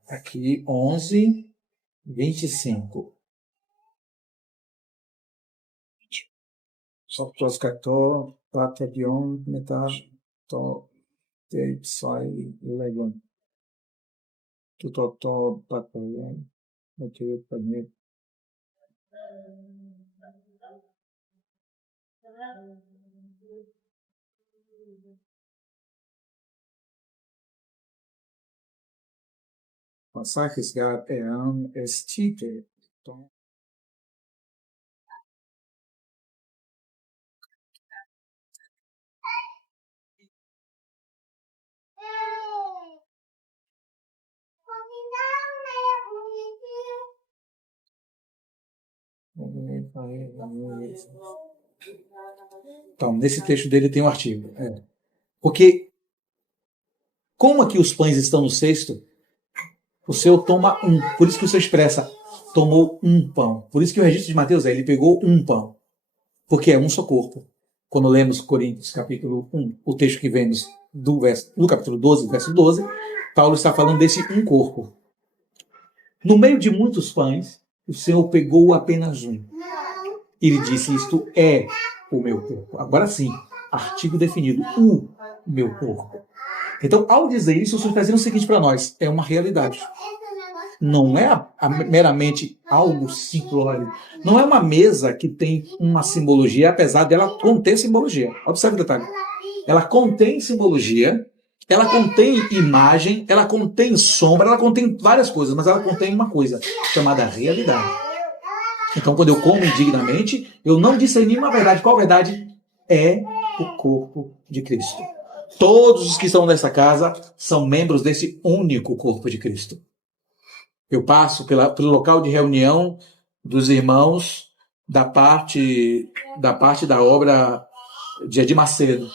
Aqui, 11, 25. Só para os 14, plata de on, metade, to, te, sai, legal. Tudo, plata, motivo para mim. Passagens gab es Titel. Então, nesse texto dele tem um artigo. Porque, como aqui os pães estão no cesto, o Senhor toma um. Por isso que o Senhor expressa, tomou um pão. Por isso que o registro de Mateus ele pegou um pão. Porque é um só corpo. Quando lemos Coríntios, capítulo 1, o texto que vemos no capítulo 12, verso 12, Paulo está falando desse um corpo. No meio de muitos pães, o Senhor pegou apenas um. E ele disse, isto é o meu corpo. Agora sim, artigo definido, o meu corpo. Então, ao dizer isso, o Senhor está dizendo o seguinte para nós, é uma realidade. Não é meramente algo simplório. Não é uma mesa que tem uma simbologia, apesar dela conter simbologia. Observe o detalhe. Ela contém simbologia, ela contém imagem, ela contém sombra, ela contém várias coisas, mas ela contém uma coisa, chamada realidade. Então, quando eu como indignamente, eu não discerni uma verdade. Qual verdade? É o corpo de Cristo. Todos os que estão nessa casa são membros desse único corpo de Cristo. Eu passo pelo local de reunião dos irmãos da parte da obra de Edir Macedo.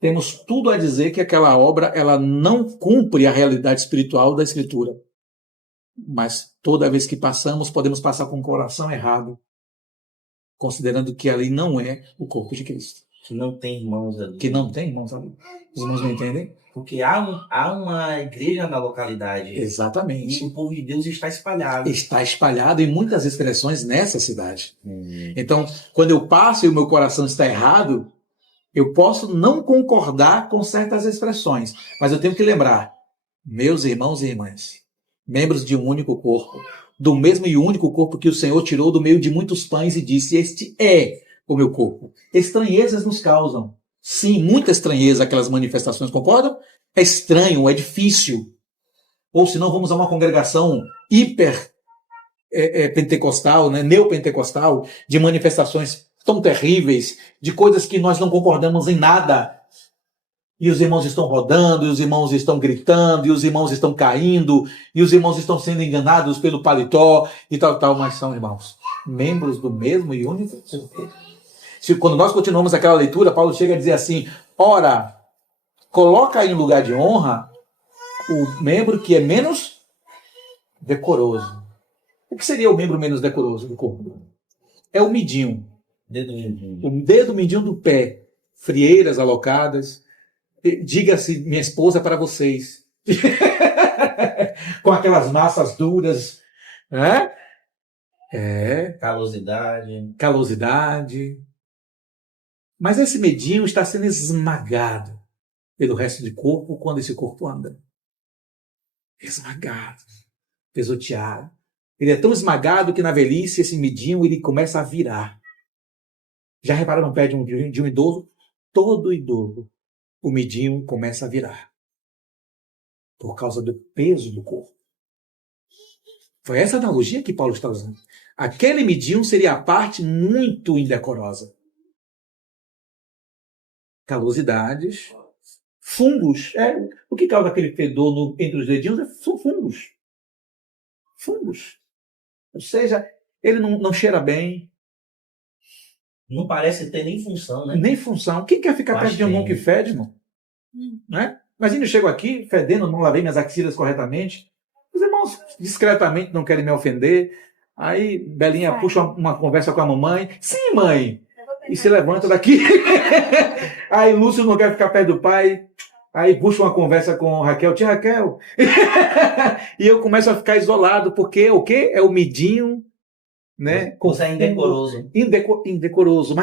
Temos tudo a dizer que aquela obra ela não cumpre a realidade espiritual da Escritura. Mas toda vez que passamos, podemos passar com o coração errado, considerando que ali não é o corpo de Cristo. Que não tem irmãos ali. Que não tem irmãos ali. Os irmãos não entendem? Porque há uma igreja na localidade. Exatamente. E o povo de Deus está espalhado. Está espalhado em muitas expressões nessa cidade. Então, quando eu passo e o meu coração está errado, eu posso não concordar com certas expressões, mas eu tenho que lembrar, meus irmãos e irmãs, membros de um único corpo, do mesmo e único corpo que o Senhor tirou do meio de muitos pães e disse, este é o meu corpo. Estranhezas nos causam. Sim, muita estranheza aquelas manifestações, concordam? É estranho, é difícil. Ou senão vamos a uma congregação pentecostal, né, neopentecostal, de manifestações tão terríveis, de coisas que nós não concordamos em nada. E os irmãos estão rodando, e os irmãos estão gritando, e os irmãos estão caindo, e os irmãos estão sendo enganados pelo paletó, e tal, mas são irmãos, membros do mesmo e único corpo. Quando nós continuamos aquela leitura, Paulo chega a dizer assim, ora, coloca em lugar de honra o membro que é menos decoroso. O que seria o membro menos decoroso do corpo? É o midinho. O dedo mindinho do pé. Frieiras alocadas. Diga-se, minha esposa, para vocês. Com aquelas massas duras. Né? Calosidade. Mas esse medinho está sendo esmagado pelo resto do corpo quando esse corpo anda. Esmagado, pesoteado. Ele é tão esmagado que na velhice esse medinho ele começa a virar. Já repararam no pé de um idoso? Todo idoso, o medinho começa a virar. Por causa do peso do corpo. Foi essa analogia que Paulo está usando. Aquele medinho seria a parte muito indecorosa. calosidades, fungos. O que causa aquele fedor entre os dedinhos são fungos. Fungos. Ou seja, ele não cheira bem, Não parece ter nem função, né? nem função. Quem quer ficar Mas perto de um irmão tem. que fede, irmão? Né? Imagina, eu chego aqui fedendo, não lavei minhas axilas corretamente. Os irmãos discretamente não querem me ofender. Aí Belinha puxa uma conversa com a mamãe. Sim, mãe! E se levanta daqui. Aí Lúcio não quer ficar perto do pai. Aí puxa uma conversa com Raquel. Tia Raquel. E eu começo a ficar isolado, porque o quê? É o midinho, né? Você é indecoroso. Indecoroso.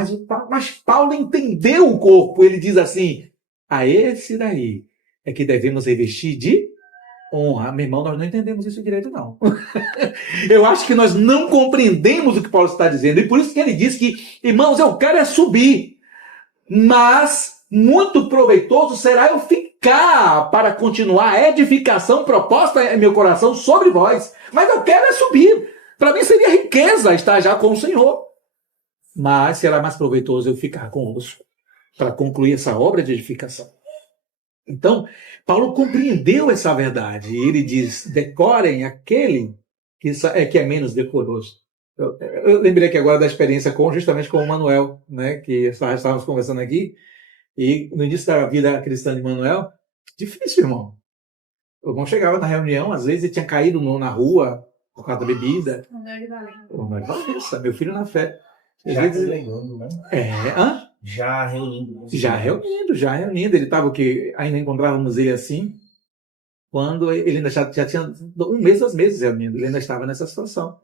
Mas Paulo entendeu o corpo. Ele diz assim: a esse daí é que devemos revestir de honra. Meu irmão, nós não entendemos isso direito, não. Eu acho que nós não compreendemos o que Paulo está dizendo. E por isso que ele diz que, irmãos, eu quero é subir, mas muito proveitoso será eu ficar para continuar a edificação proposta em meu coração sobre vós. Mas eu quero é subir. Para mim seria riqueza estar já com o Senhor. Mas será mais proveitoso eu ficar convosco para concluir essa obra de edificação. Então, Paulo compreendeu essa verdade. E ele diz: decorem aquele que é menos decoroso. Eu lembrei aqui agora da experiência justamente com o Manuel, né, que estávamos conversando aqui. E no início da vida cristã de Manuel, difícil, irmão. O irmão chegava na reunião, às vezes ele tinha caído na rua por causa da bebida. O Manuel de Valença, meu filho na fé. Às Já vezes, reunindo, né? hã? Já reunindo. Já reunindo. Ele estava ainda encontrávamos ele assim, quando ele ainda já tinha 1 mês, 2 meses reunindo. Ele ainda estava nessa situação.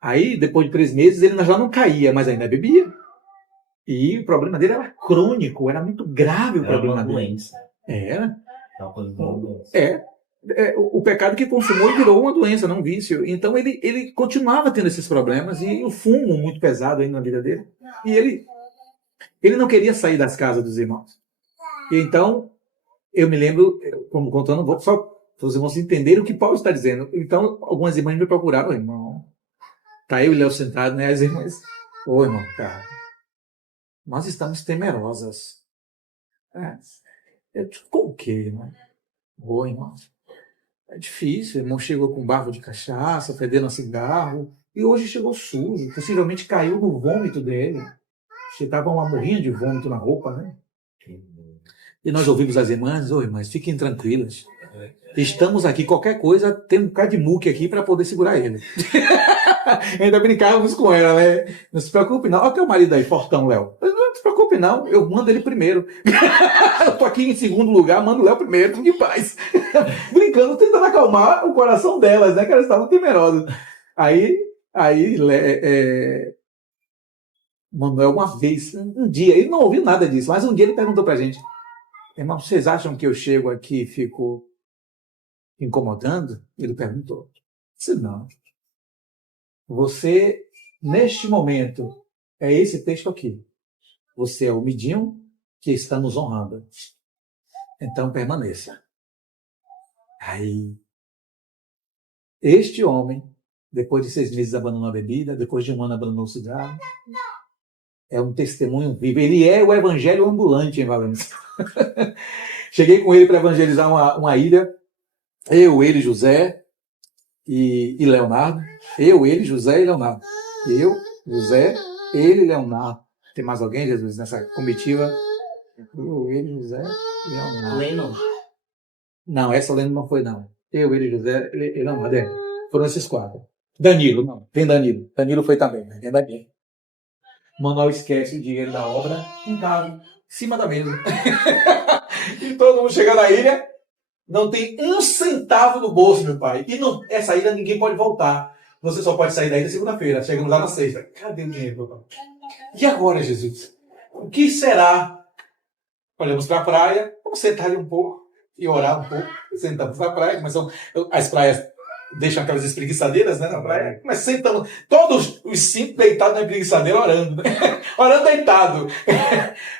Aí, depois de 3 meses, ele já não caía, mas ainda bebia. E o problema dele era crônico, era muito grave o Era problema uma dele. doença. Era. Era uma coisa de uma doença. O pecado que consumou virou uma doença, não um vício. Então ele continuava tendo esses problemas e o fumo muito pesado aí na vida dele. E ele não queria sair das casas dos irmãos. E então, eu me lembro, como contando, só para os irmãos entenderem o que Paulo está dizendo. Então, algumas irmãs me procuraram: irmão, tá eu e o Léo sentado, né? As irmãs: ô, irmão, cara, nós estamos temerosas. Com o quê, irmão? Ô, irmão, é difícil. O irmão chegou com barro de cachaça, fedendo a cigarro, e hoje chegou sujo. Possivelmente caiu no vômito dele. Estava uma morrinha de vômito na roupa, né? E nós ouvimos as irmãs: ô, irmãs, fiquem tranquilas. Estamos aqui, qualquer coisa, tem um bocado de muque aqui para poder segurar ele. Ainda brincávamos com ela, né? Não se preocupe não. Olha teu marido aí, fortão, Léo. Não se preocupe não, eu mando ele primeiro. Eu tô aqui em segundo lugar, mando o Léo primeiro, fique em paz. Brincando, tentando acalmar o coração delas, né? Que elas estavam temerosas. Aí Manuel, uma vez, um dia, ele não ouviu nada disso, mas um dia ele perguntou pra gente: irmão, vocês acham que eu chego aqui e fico incomodando? Ele perguntou. Disse: não. Você, neste momento, é esse texto aqui. Você é o midinho que está nos honrando. Então permaneça. Aí, este homem, depois de 6 meses abandonou a bebida, depois de 1 ano abandonou o cigarro, é um testemunho vivo. Ele é o evangelho ambulante em Valença. Cheguei com ele para evangelizar uma ilha. Eu, ele, José e Leonardo. Eu, ele, José e Leonardo. Eu, José, ele e Leonardo. Tem mais alguém, Jesus, nessa comitiva? Eu, ele, José e Leonardo. Leno. Não, essa Leno não foi, não. Eu, ele, José e Leonardo. Foram esses 4. Danilo, não. Tem Danilo. Danilo foi também, né? Tem Danilo. Manuel esquece o dinheiro da obra em casa, em cima da mesa. E todo mundo chega na ilha, não tem 1 centavo no bolso, meu pai. E essa ilha ninguém pode voltar. Você só pode sair da ilha segunda-feira. Chegamos lá na sexta. Cadê o dinheiro, meu pai? E agora, Jesus? O que será? Olhamos para a praia, vamos sentar ali um pouco e orar um pouco. Sentamos na praia, as praias deixam aquelas espreguiçadeiras, né, na praia. Mas sentamos, todos os 5 deitados na espreguiçadeira orando, né? Orando deitado.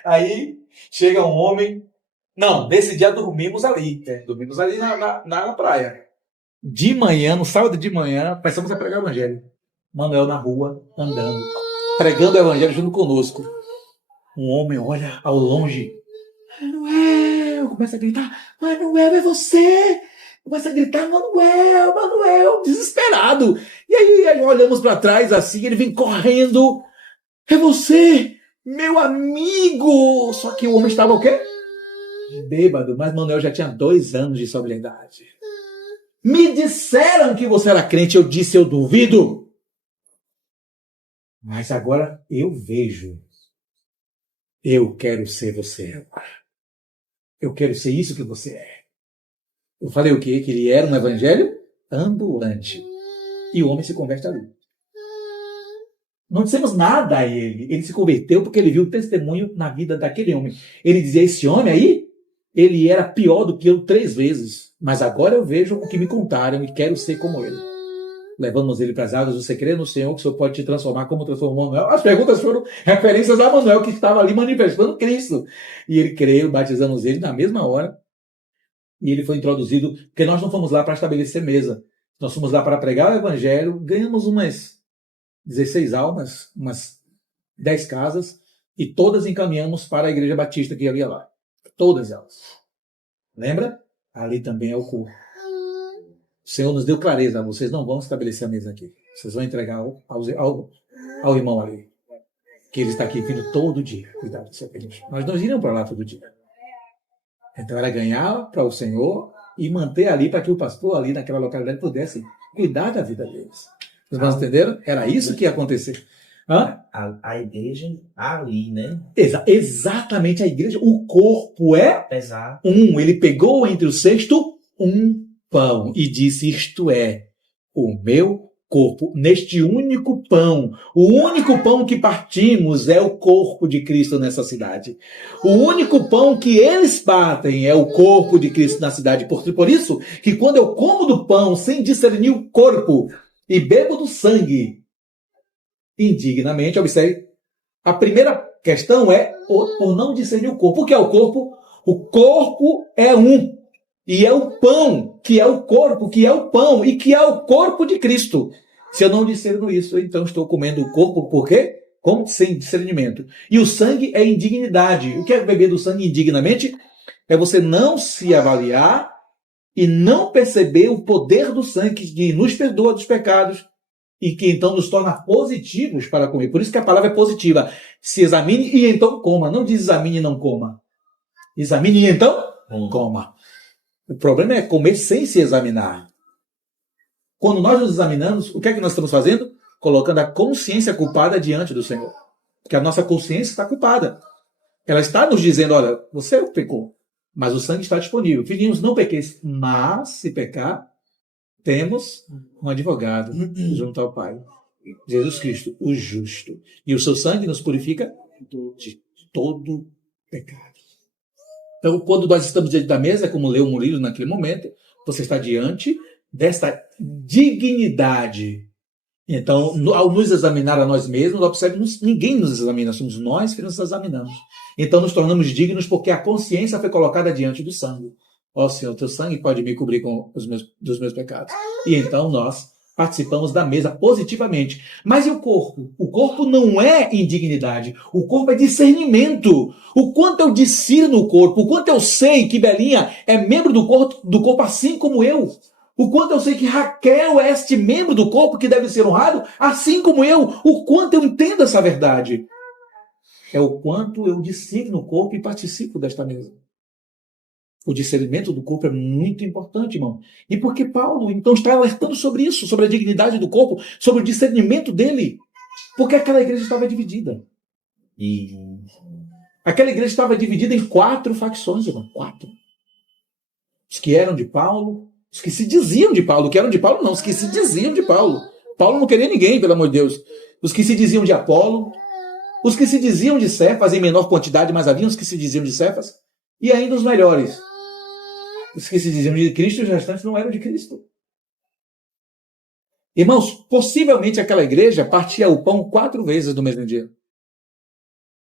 Aí chega um homem. Não, nesse dia dormimos ali. Dormimos ali na praia. De manhã, no sábado de manhã, começamos a pregar o evangelho. Manuel na rua, andando, pregando o evangelho junto conosco. Um homem olha ao longe. Manuel! Começa a gritar, Manuel, é você! Começa a gritar, Manuel, Manuel, desesperado. E aí olhamos para trás assim, ele vem correndo. É você, meu amigo! Só que o homem estava o quê? Bêbado, mas Manuel já tinha 2 anos de sobriedade. Me disseram que você era crente, eu disse, eu duvido. Mas agora eu vejo. Eu quero ser você agora. Eu quero ser isso que você é. Eu falei o quê? Que ele era um evangelho ambulante. E o homem se converte ali. Não dissemos nada a ele. Ele se converteu porque ele viu o testemunho na vida daquele homem. Ele dizia, esse homem aí, ele era pior do que eu 3 vezes. Mas agora eu vejo o que me contaram e quero ser como ele. Levamos ele para as águas. Você crê no Senhor que o Senhor pode te transformar como transformou Manuel? As perguntas foram referências a Manuel, que estava ali manifestando Cristo. E ele creu, batizamos ele na mesma hora. E ele foi introduzido, porque nós não fomos lá para estabelecer mesa. Nós fomos lá para pregar o evangelho, ganhamos umas 16 almas, umas 10 casas, e todas encaminhamos para a igreja batista que havia lá. Todas elas. Lembra? Ali também é o corpo. O Senhor nos deu clareza, vocês não vão estabelecer a mesa aqui. Vocês vão entregar ao irmão ali, que ele está aqui vindo todo dia. Cuidado do seu peixe. Nós não iríamos para lá todo dia. Então era ganhar para o Senhor e manter ali para que o pastor ali naquela localidade pudesse cuidar da vida deles. Vocês entenderam? Era isso que ia acontecer. A igreja ali, né? Exatamente a igreja. O corpo é Apesar. Ele pegou entre o cesto um pão e disse, isto é o meu corpo. Neste único pão, o único pão que partimos é o corpo de Cristo nessa cidade. O único pão que eles partem é o corpo de Cristo na cidade. Por isso que quando eu como do pão sem discernir o corpo e bebo do sangue indignamente, observe, a primeira questão é por não discernir o corpo. O que é o corpo? O corpo é um. E é o pão, que é o corpo, que é o pão, e que é o corpo de Cristo. Se eu não discerno isso, então estou comendo o corpo, por quê? Sem discernimento. E o sangue é indignidade. O que é beber do sangue indignamente? É você não se avaliar e não perceber o poder do sangue que nos perdoa dos pecados e que então nos torna positivos para comer. Por isso que a palavra é positiva. Se examine e então coma. Não diz examine e não coma. Examine e então coma. O problema é comer sem se examinar. Quando nós nos examinamos, o que é que nós estamos fazendo? Colocando a consciência culpada diante do Senhor. Porque a nossa consciência está culpada. Ela está nos dizendo, olha, você pecou, mas o sangue está disponível. Filhinhos, não pequeis, mas se pecar, temos um advogado junto ao Pai. Jesus Cristo, o justo. E o seu sangue nos purifica de todo pecado. Então, quando nós estamos diante da mesa, como leu Murilo naquele momento, você está diante desta dignidade. Então, ao nos examinar a nós mesmos, observe, ninguém nos examina, somos nós que nos examinamos. Então, nos tornamos dignos porque a consciência foi colocada diante do sangue. Ó Senhor, teu sangue pode me cobrir dos meus pecados. E então nós participamos da mesa positivamente. Mas e o corpo? O corpo não é indignidade. O corpo é discernimento. O quanto eu discerno o corpo, o quanto eu sei que Belinha é membro do corpo assim como eu. O quanto eu sei que Raquel é este membro do corpo que deve ser honrado assim como eu. O quanto eu entendo essa verdade. É o quanto eu discerno o corpo e participo desta mesa. O discernimento do corpo é muito importante, irmão. E por que Paulo, então, está alertando sobre isso, sobre a dignidade do corpo, sobre o discernimento dele? Porque aquela igreja estava dividida. E aquela igreja estava dividida em 4 facções, irmão. 4. Os que eram de Paulo, os que se diziam de Paulo, que eram de Paulo não, os que se diziam de Paulo. Paulo não queria ninguém, pelo amor de Deus. Os que se diziam de Apolo, os que se diziam de Cefas, em menor quantidade, mas havia os que se diziam de Cefas, e ainda os melhores. Os que se diziam de Cristo, os restantes não eram de Cristo. Irmãos, possivelmente aquela igreja partia o pão 4 vezes no mesmo dia.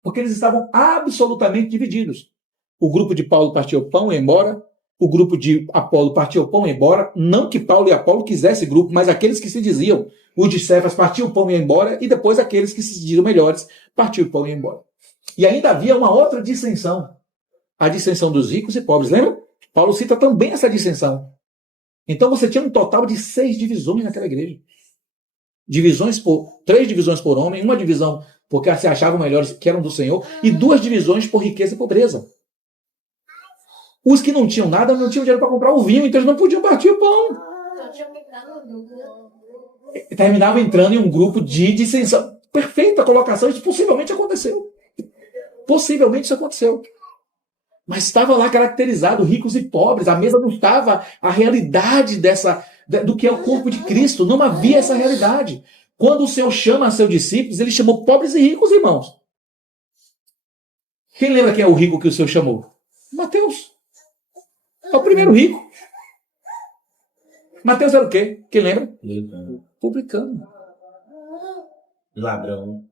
Porque eles estavam absolutamente divididos. O grupo de Paulo partia o pão e ia embora. O grupo de Apolo partia o pão e ia embora. Não que Paulo e Apolo quisessem grupo, mas aqueles que se diziam. O de Cefas partia o pão e ia embora. E depois aqueles que se diziam melhores partiam o pão e ia embora. E ainda havia uma outra dissensão. A dissensão dos ricos e pobres. Lembra? Paulo cita também essa dissensão. Então você tinha um total de 6 divisões naquela igreja. 3 divisões por homem, uma divisão porque se achavam melhores que eram do Senhor, e 2 divisões por riqueza e pobreza. Os que não tinham nada não tinham dinheiro para comprar o vinho, então eles não podiam partir o pão. Não tinha que entrar no grupo, né? Terminava entrando em um grupo de dissensão. Perfeita colocação, isso possivelmente aconteceu. Possivelmente isso aconteceu. Mas estava lá caracterizado, ricos e pobres. A mesa não estava a realidade do que é o corpo de Cristo. Não havia essa realidade. Quando o Senhor chama seus discípulos, ele chamou pobres e ricos, irmãos. Quem lembra quem é o rico que o Senhor chamou? Mateus. É o primeiro rico. Mateus era o quê? Quem lembra? Publicano. Ladrão.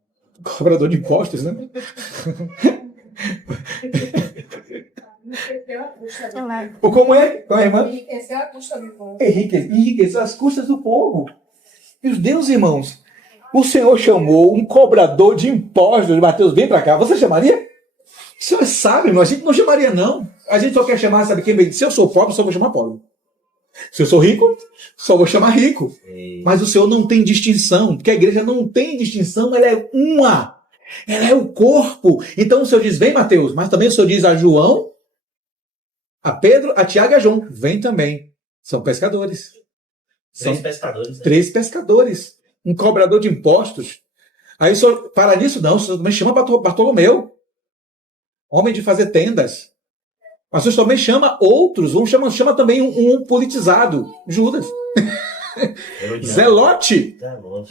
Cobrador de impostos, né? Enriqueceu a custa do Como é? Como é, irmã? Enriqueceu a custa do povo. Enriqueceu às custas do povo. Meus Deus, irmãos, o Senhor chamou um cobrador de impostos. Mateus, vem para cá. Você chamaria? O Senhor sabe, mas a gente não chamaria, não. A gente só quer chamar, sabe quem? Se eu sou pobre, só vou chamar pobre. Se eu sou rico, só vou chamar rico. Mas o Senhor não tem distinção, porque a igreja não tem distinção, ela é uma. Ela é o corpo. Então o Senhor diz, vem Mateus, mas também o Senhor diz a João, a Pedro, a Tiago e a João, vem também. São pescadores. São 3 pescadores. Né? 3 pescadores. Um cobrador de impostos. Aí o Senhor, para nisso não, o Senhor também chama Bartolomeu, homem de fazer tendas. Mas o Senhor também chama outros, chama também um politizado, Judas. Zelote.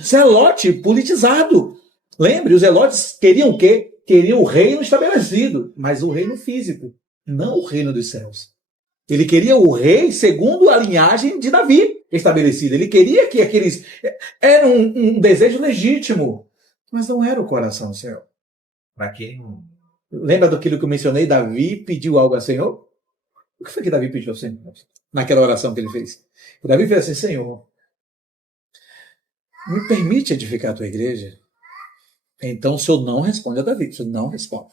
Zelote, politizado. Lembre, os zelotes queriam o quê? Queriam o reino estabelecido, mas o reino físico, não o reino dos céus. Ele queria o rei segundo a linhagem de Davi estabelecida. Ele queria que aqueles... Era um desejo legítimo, mas não era o coração do Senhor. Para aquele mundo. Lembra daquilo que eu mencionei? Davi pediu algo ao Senhor? O que foi que Davi pediu ao Senhor? Naquela oração que ele fez. Davi fez assim, Senhor, me permite edificar a tua igreja? Então o Senhor não responde a Davi. O Senhor não responde.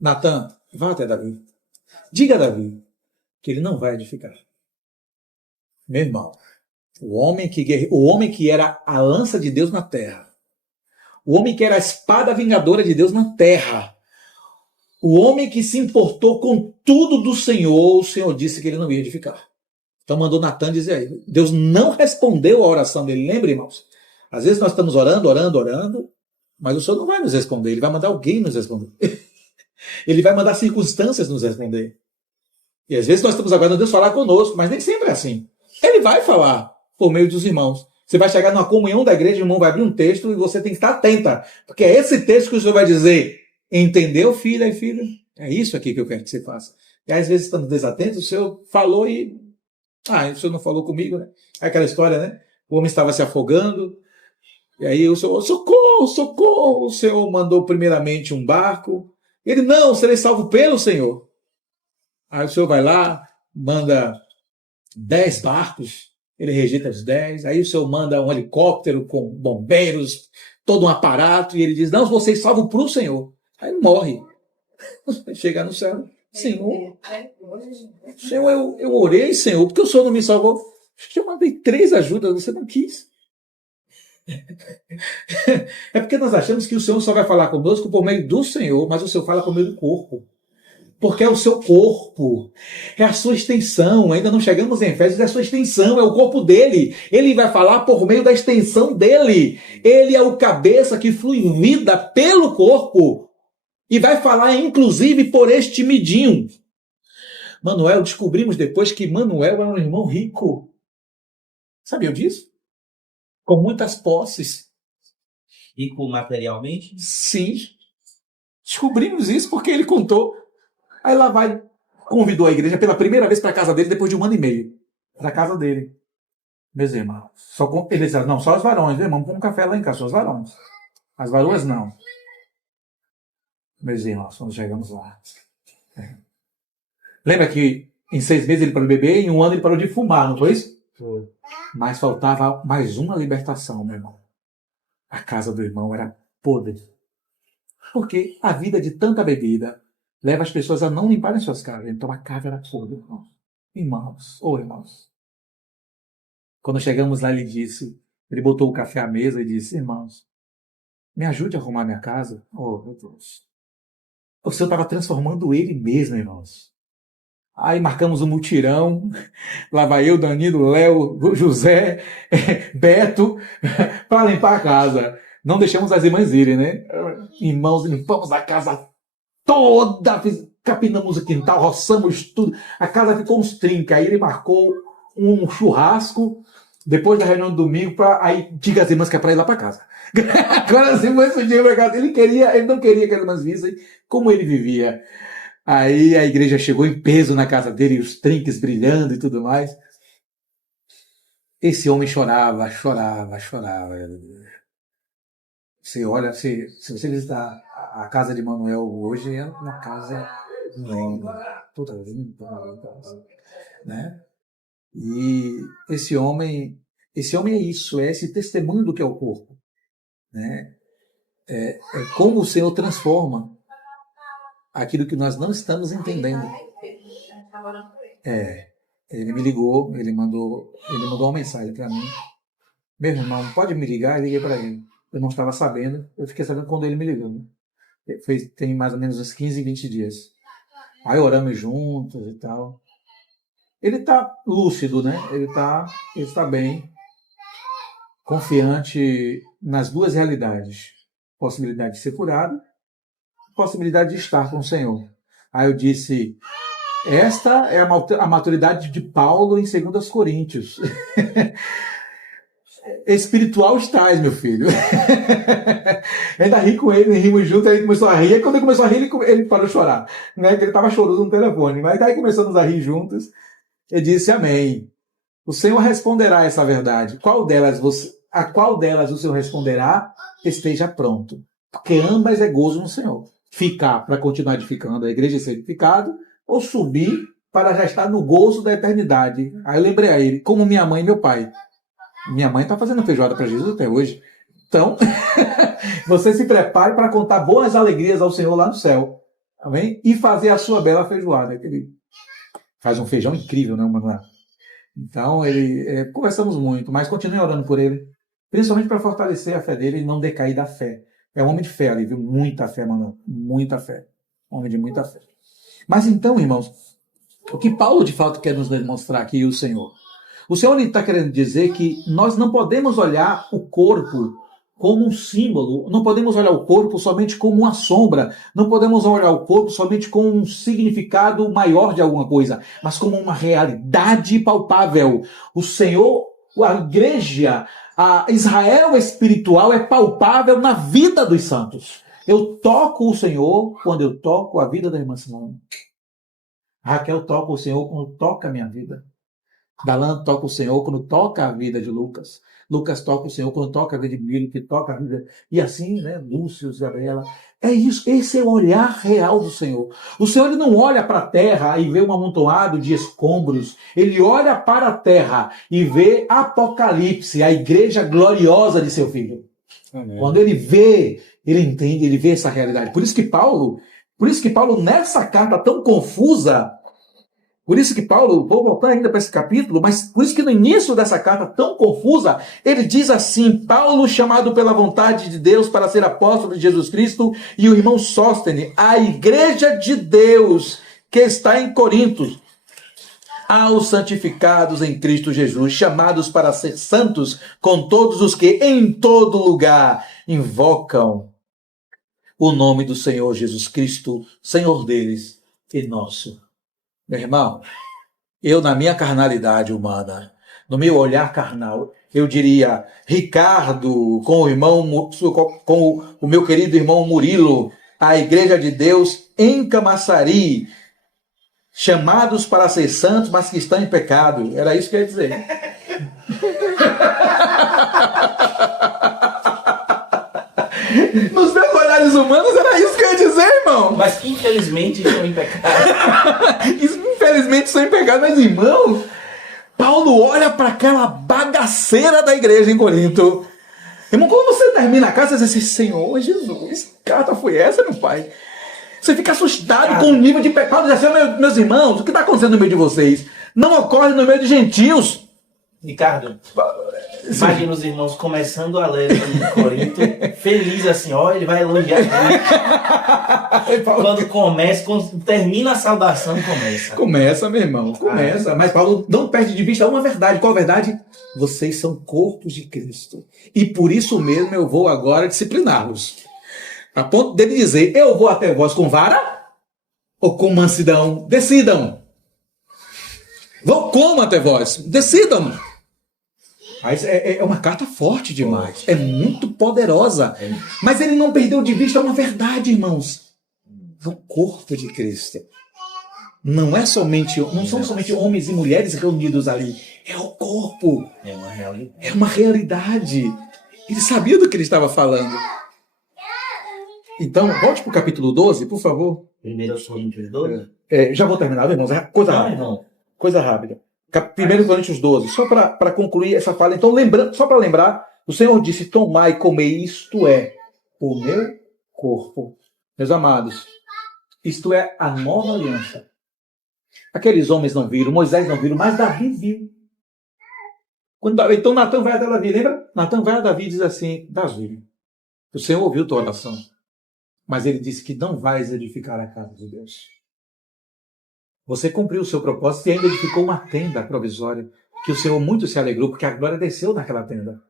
Natan, vá até Davi. Diga a Davi que ele não vai edificar. Meu irmão, o homem que era a lança de Deus na terra, o homem que era a espada vingadora de Deus na terra, o homem que se importou com tudo do Senhor, o Senhor disse que ele não ia edificar. Então mandou Natan dizer aí. Deus não respondeu a oração dele. Lembra, irmãos? Às vezes nós estamos orando, mas o Senhor não vai nos responder. Ele vai mandar alguém nos responder. Ele vai mandar circunstâncias nos responder. E às vezes nós estamos aguardando Deus falar conosco, mas nem sempre é assim. Ele vai falar por meio dos irmãos. Você vai chegar numa comunhão da igreja, o irmão vai abrir um texto e você tem que estar atenta. Porque é esse texto que o Senhor vai dizer. Entendeu, filha e filho? É isso aqui que eu quero que você faça. E às vezes estamos desatentos, o Senhor falou e... o Senhor não falou comigo, né? Aquela história, né? O homem estava se afogando. E aí o Senhor, socorro, socorro. O Senhor mandou primeiramente um barco. Ele, não, serei salvo pelo Senhor. Aí o Senhor vai lá, manda 10 barcos. Ele rejeita os 10. Aí o Senhor manda um helicóptero com bombeiros, todo um aparato. E ele diz, não, vocês salvam para o Senhor. Aí ele morre. Vai chegar no céu. Senhor, eu orei, Senhor, porque o Senhor não me salvou. Eu mandei 3 ajudas, você não quis. É porque nós achamos que o Senhor só vai falar conosco por meio do Senhor, mas o Senhor fala por meio do corpo. Porque é o seu corpo, é a sua extensão. Ainda não chegamos em Efésios, é a sua extensão, é o corpo dele. Ele vai falar por meio da extensão dele. Ele é o cabeça que flui vida pelo corpo. E vai falar, inclusive, por este midinho. Manuel, descobrimos depois que Manuel era um irmão rico. Sabiam disso? Com muitas posses. Rico materialmente? Sim. Descobrimos isso porque ele contou. Aí lá vai, convidou a igreja pela primeira vez para a casa dele depois de 1 ano e meio. Para a casa dele. Meus irmãos. Ele disse, não, só os varões. Irmão, vamos um café lá em casa, só os varões. As varoas não. Meus irmãos, quando chegamos lá. Lembra que em 6 meses ele parou de beber e em 1 ano ele parou de fumar, não foi isso? Foi. Mas faltava mais uma libertação, meu irmão. A casa do irmão era podre. Porque a vida de tanta bebida leva as pessoas a não limparem suas casas. Então a casa era podre, irmãos. Irmãos. Quando chegamos lá, ele botou o café à mesa e disse, irmãos, me ajude a arrumar minha casa. Oh, meu Deus. O Senhor estava transformando ele mesmo, irmãos. Aí marcamos um mutirão, lá vai eu, Danilo, Léo, José, Beto, para limpar a casa. Não deixamos as irmãs irem, né? Irmãos, limpamos a casa toda, capinamos o quintal, roçamos tudo. A casa ficou uns 30. Aí ele marcou um churrasco depois da reunião do domingo, aí diga as irmãs que é para ir lá para casa. Agora as irmãs pediam para casa. Ele não queria que as irmãs vissem como ele vivia. Aí a igreja chegou em peso na casa dele, os trinques brilhando e tudo mais. Esse homem chorava. Você olha, se você visitar a casa de Manuel hoje, é uma casa toda limpa, né? E esse homem é isso, é esse testemunho do que é o corpo, né? É como o Senhor transforma aquilo que nós não estamos entendendo. Ele me ligou, ele mandou uma mensagem para mim. Meu irmão, pode me ligar? Eu liguei para ele. Eu não estava sabendo, eu fiquei sabendo quando ele me ligou. Né? Tem mais ou menos uns 15, 20 dias. Aí oramos juntos e tal. Ele está lúcido, né? Ele está bem, confiante nas duas realidades. Possibilidade de ser curado, possibilidade de estar com o Senhor. Aí eu disse, esta é a maturidade de Paulo em 2 Coríntios. Espiritual estás, meu filho. Ainda ri com ele, rimos juntos, aí ele começou a rir. Aí quando ele começou a rir, ele parou de chorar. Né? Porque ele estava chorando no telefone. Mas aí começamos a rir juntos. Eu disse, amém. O Senhor responderá essa verdade. A qual delas o Senhor responderá, esteja pronto. Porque ambas é gozo no Senhor. Ficar para continuar edificando a igreja e ser edificado, ou subir para já estar no gozo da eternidade. Aí eu lembrei a ele, como minha mãe e meu pai. Minha mãe está fazendo feijoada para Jesus até hoje. Então, você se prepare para contar boas alegrias ao Senhor lá no céu. Amém? E fazer a sua bela feijoada. Ele faz um feijão incrível, né, Manuel? Então, conversamos muito, mas continue orando por ele. Principalmente para fortalecer a fé dele e não decair da fé. É um homem de fé ali, viu? Muita fé, Manuel. Muita fé. Homem de muita fé. Mas então, irmãos, o que Paulo de fato quer nos demonstrar aqui, o Senhor está querendo dizer que nós não podemos olhar o corpo como um símbolo, não podemos olhar o corpo somente como uma sombra, não podemos olhar o corpo somente com um significado maior de alguma coisa, mas como uma realidade palpável. O Senhor, a igreja, a Israel espiritual é palpável na vida dos santos. Eu toco o Senhor quando eu toco a vida da irmã Simone. Raquel toca o Senhor quando toca a minha vida. Galã toca o Senhor quando toca a vida de Lucas. Lucas toca o Senhor quando toca a vida de Milo, que toca a vida... E assim, né? Lúcio, Gabriela. É isso, esse é o olhar real do Senhor. O Senhor ele não olha para a terra e vê um amontoado de escombros. Ele olha para a terra e vê Apocalipse, a igreja gloriosa de seu Filho. Amém. Quando ele vê, ele entende, ele vê essa realidade. Por isso que Paulo, nessa carta tão confusa... Por isso que Paulo, vou voltar ainda para esse capítulo, mas por isso que no início dessa carta tão confusa, ele diz assim, Paulo, chamado pela vontade de Deus para ser apóstolo de Jesus Cristo, e o irmão Sóstene, a igreja de Deus que está em Corinto, aos santificados em Cristo Jesus, chamados para ser santos, com todos os que em todo lugar invocam o nome do Senhor Jesus Cristo, Senhor deles e nosso. Meu irmão, eu na minha carnalidade humana, no meu olhar carnal, eu diria, Ricardo, com o meu querido irmão Murilo, a Igreja de Deus em Camaçari, chamados para ser santos, mas que estão em pecado. Era isso que eu ia dizer. Nos meus olhares humanos era isso que eu ia dizer, irmão. Mas infelizmente estão em pecado. Infelizmente estão em pecado, mas irmão, Paulo olha para aquela bagaceira da igreja em Corinto Irmão, quando você termina a casa, você diz assim, Senhor Jesus, que carta foi essa, meu pai? Você fica assustado com o nível de pecado. Diz assim, meus irmãos, o que está acontecendo no meio de vocês? Não ocorre no meio de gentios. Ricardo, imagina os irmãos começando a ler em Corinto, feliz assim, ó, ele vai elogiar Cristo. Quando termina a saudação, começa. Começa, meu irmão, começa. Mas Paulo não perde de vista uma verdade. Qual a verdade? Vocês são corpos de Cristo. E por isso mesmo eu vou agora discipliná-los. A ponto dele dizer, eu vou até vós com vara ou com mansidão? Decidam. Vou como até vós? Decidam. Mas é uma carta forte demais. É muito poderosa. Mas ele não perdeu de vista uma verdade, irmãos. É o corpo de Cristo. Não são somente homens e mulheres reunidos ali. É o corpo. É uma realidade. É uma realidade. Ele sabia do que ele estava falando. Então, volte para o capítulo 12, por favor. 1 Coríntios 12? Já vou terminar, irmãos. Coisa Não, rápida. irmão. Coisa rápida. 1 Coríntios 12, só para concluir essa fala. Então, só para lembrar, o Senhor disse, tomai e comei, isto é o meu corpo. Meus amados, isto é a nova aliança. Aqueles homens não viram, Moisés não viram, mas Davi viu. Então Natan vai a Davi, lembra? Natan vai a Davi e diz assim, Davi, o Senhor ouviu tua oração, mas ele disse que não vais edificar a casa de Deus. Você cumpriu o seu propósito e ainda edificou uma tenda provisória, que o Senhor muito se alegrou, porque a glória desceu naquela tenda.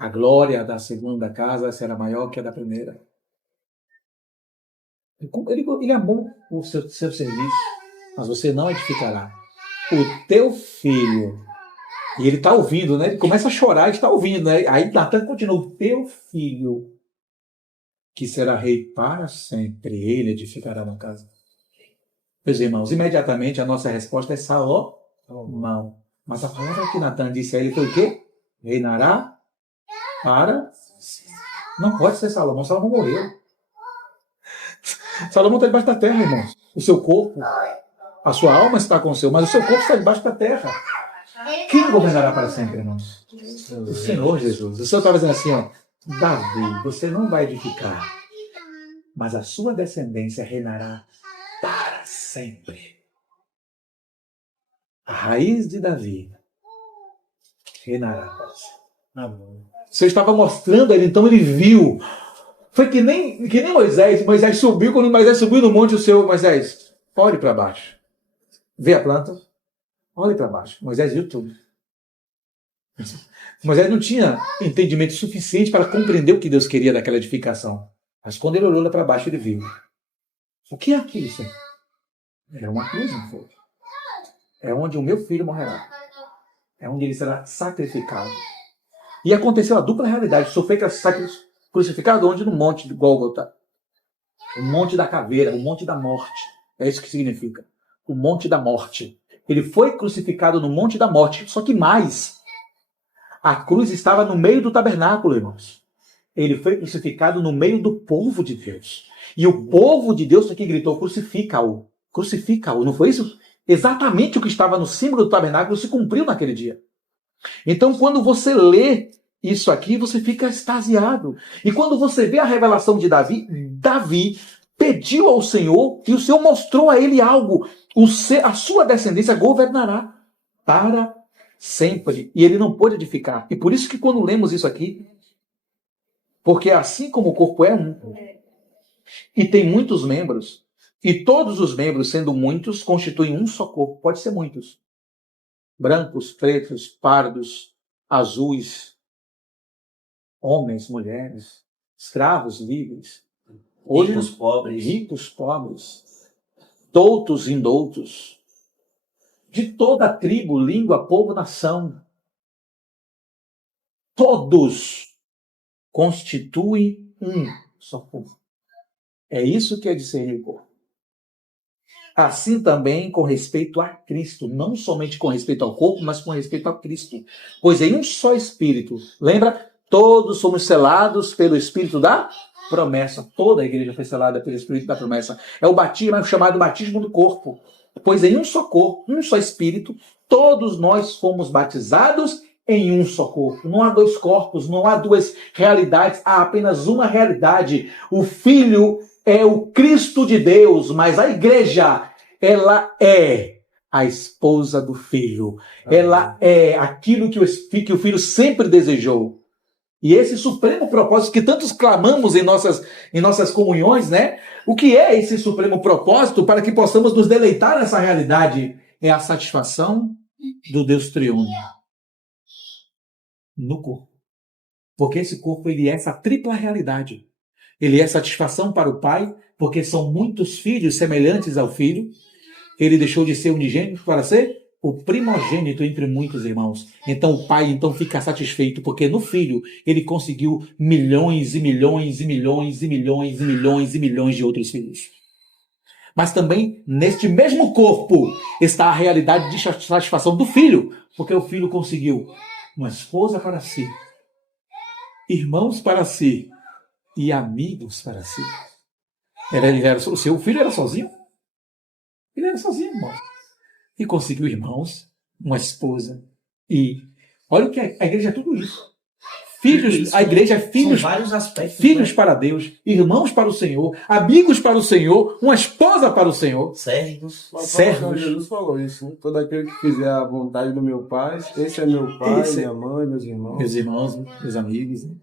A glória da segunda casa será maior que a da primeira. Ele amou o seu serviço, mas você não edificará. O teu filho, e ele está ouvindo, né? Ele começa a chorar, ele está ouvindo, né? Aí Natan continua, o teu filho, que será rei para sempre, ele edificará uma casa. Meus irmãos, imediatamente a nossa resposta é Salomão. Mas a palavra que Natan disse a ele foi o quê? Reinará para... Não pode ser Salomão, Salomão morreu. Salomão está debaixo da terra, irmãos. O seu corpo, a sua alma está com o seu, mas o seu corpo está debaixo da terra. Quem governará para sempre, irmãos? O Senhor Jesus. O Senhor estava dizendo assim, ó, Davi, você não vai edificar, mas a sua descendência reinará para sempre. A raiz de Davi reinará para sempre. O Senhor estava mostrando a ele, então ele viu. Foi que nem Moisés. Moisés subiu, quando Moisés subiu no monte, o Senhor, Moisés, olhe para baixo. Vê a planta? Olhe para baixo. Moisés viu tudo. Moisés não tinha entendimento suficiente para compreender o que Deus queria daquela edificação. Mas quando ele olhou lá para baixo, ele viu. O que é aquilo, Senhor? É uma cruz, não foi? É onde o meu filho morrerá. É onde ele será sacrificado. E aconteceu a dupla realidade. O Senhor foi crucificado onde? No monte de Gólgota. O monte da caveira, o monte da morte. É isso que significa. O monte da morte. Ele foi crucificado no monte da morte. Só que mais. A cruz estava no meio do tabernáculo, irmãos. Ele foi crucificado no meio do povo de Deus. E o povo de Deus aqui gritou, crucifica-o. Crucifica-o. Não foi isso? Exatamente o que estava no símbolo do tabernáculo se cumpriu naquele dia. Então, quando você lê isso aqui, você fica extasiado. E quando você vê a revelação de Davi, Davi pediu ao Senhor e o Senhor mostrou a ele algo. A sua descendência governará para sempre. E ele não pôde edificar. E por isso que quando lemos isso aqui, porque assim como o corpo é um, e tem muitos membros, e todos os membros, sendo muitos, constituem um só corpo. Pode ser muitos. Brancos, pretos, pardos, azuis, homens, mulheres, escravos, livres, Ricos, pobres. ricos, pobres, doutos, indoutos, de toda a tribo, língua, povo, nação. Todos constituem um só corpo. É isso que é discernir o corpo. Assim também com respeito a Cristo, não somente com respeito ao corpo, mas com respeito a Cristo. Pois em um só Espírito, lembra? Todos somos selados pelo Espírito da promessa. Toda a igreja foi selada pelo Espírito da promessa. É o batismo, é o chamado batismo do corpo. Pois em um só corpo, um só Espírito, todos nós fomos batizados em um só corpo. Não há dois corpos, não há duas realidades, há apenas uma realidade. O Filho é o Cristo de Deus, mas a igreja, ela é a esposa do Filho. Ela é aquilo que o Filho sempre desejou. E esse supremo propósito que tantos clamamos em nossas comunhões, né? O que é esse supremo propósito para que possamos nos deleitar nessa realidade? É a satisfação do Deus triuno no corpo. Porque esse corpo, ele é essa tripla realidade. Ele é satisfação para o Pai, porque são muitos filhos semelhantes ao Filho. Ele deixou de ser unigênito para ser o primogênito entre muitos irmãos. Então o Pai fica satisfeito, porque no Filho ele conseguiu milhões e milhões e milhões e milhões e milhões e milhões de outros filhos. Mas também neste mesmo corpo está a realidade de satisfação do Filho, porque o Filho conseguiu uma esposa para si, irmãos para si e amigos para si. O seu filho era sozinho? Ele era sozinho, irmão. E conseguiu irmãos, uma esposa e... Olha o que a igreja é tudo isso. Filhos, a igreja é filhos, são vários aspectos, filhos né? para Deus, irmãos para o Senhor, amigos para o Senhor, uma esposa para o Senhor. Servos. Servos. Jesus falou isso, né? Todo aquele que fizer a vontade do meu Pai, esse é meu pai, minha mãe, meus irmãos. Meus irmãos, meus amigos. Né?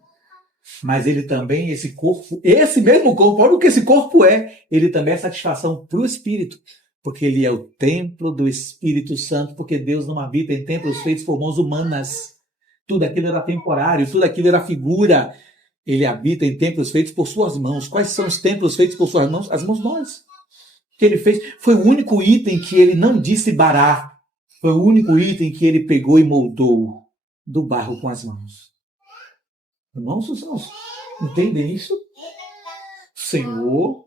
Mas ele também, esse corpo, esse mesmo corpo, olha o que esse corpo é, ele também é satisfação para o Espírito. Porque ele é o templo do Espírito Santo, porque Deus não habita em templos feitos por mãos humanas. Tudo aquilo era temporário, tudo aquilo era figura. Ele habita em templos feitos por suas mãos. Quais são os templos feitos por suas mãos? As mãos nós. Que ele fez. Foi o único item que ele não disse bará. Foi o único item que ele pegou e moldou do barro com as mãos. Irmãos, entendem isso? O Senhor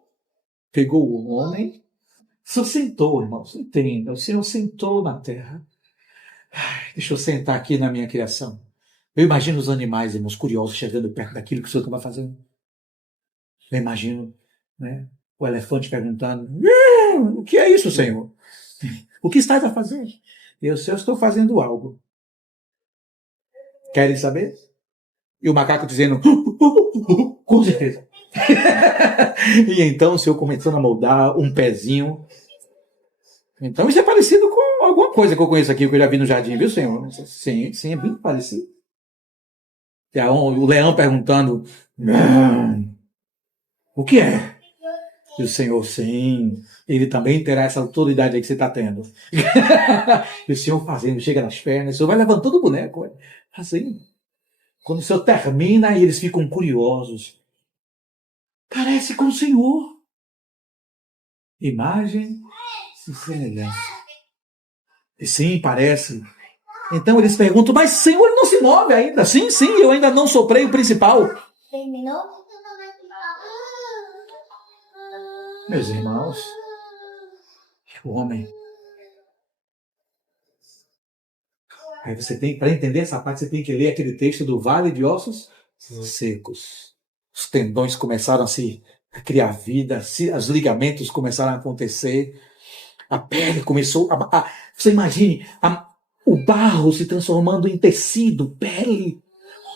pegou o homem. O Senhor sentou, irmãos, entenda. O Senhor sentou na terra. Deixa eu sentar aqui na minha criação. Eu imagino os animais, irmãos, curiosos, chegando perto daquilo que o Senhor estava fazendo. Eu imagino, né, o elefante perguntando: o que é isso, Senhor? O que estás a fazer? Eu estou fazendo algo. Querem saber? E o macaco dizendo: com certeza. E então o Senhor começando a moldar um pezinho. Então isso é parecido com alguma coisa que eu conheço aqui, que eu já vi no jardim, viu, Senhor? Sim, é bem parecido. E o leão perguntando: o que é? E o Senhor: sim, ele também terá essa autoridade aí que você está tendo. E o Senhor fazendo, chega nas pernas, o Senhor vai levantando o boneco, assim. Quando o Senhor termina, eles ficam curiosos. Parece com o Senhor. Imagem e semelhança. E sim, parece. Então eles perguntam: mas Senhor, ele não se move ainda? Sim, eu ainda não soprei o principal. Terminou? Meus irmãos, o homem. Aí você tem, para entender essa parte, você tem que ler aquele texto do Vale de Ossos Secos. Os tendões começaram a criar vida, os ligamentos começaram a acontecer, a pele começou você imagine o barro se transformando em tecido, pele,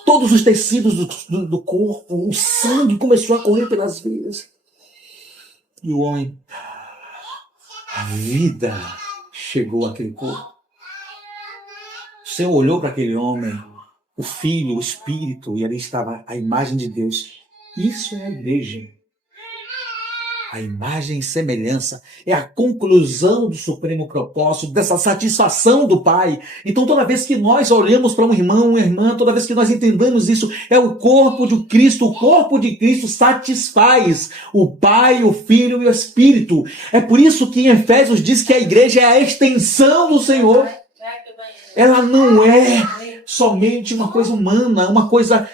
todos os tecidos do corpo, o sangue começou a correr pelas veias. E o homem, a vida chegou àquele corpo. O Senhor olhou para aquele homem, o Filho, o Espírito, e ali estava a imagem de Deus. Isso é a igreja. A imagem e semelhança é a conclusão do supremo propósito, dessa satisfação do Pai. Então, toda vez que nós olhamos para um irmão, uma irmã, toda vez que nós entendemos isso, é o corpo de Cristo. O corpo de Cristo satisfaz o Pai, o Filho e o Espírito. É por isso que em Efésios diz que a igreja é a extensão do Senhor. Ela não é somente uma coisa humana, uma coisa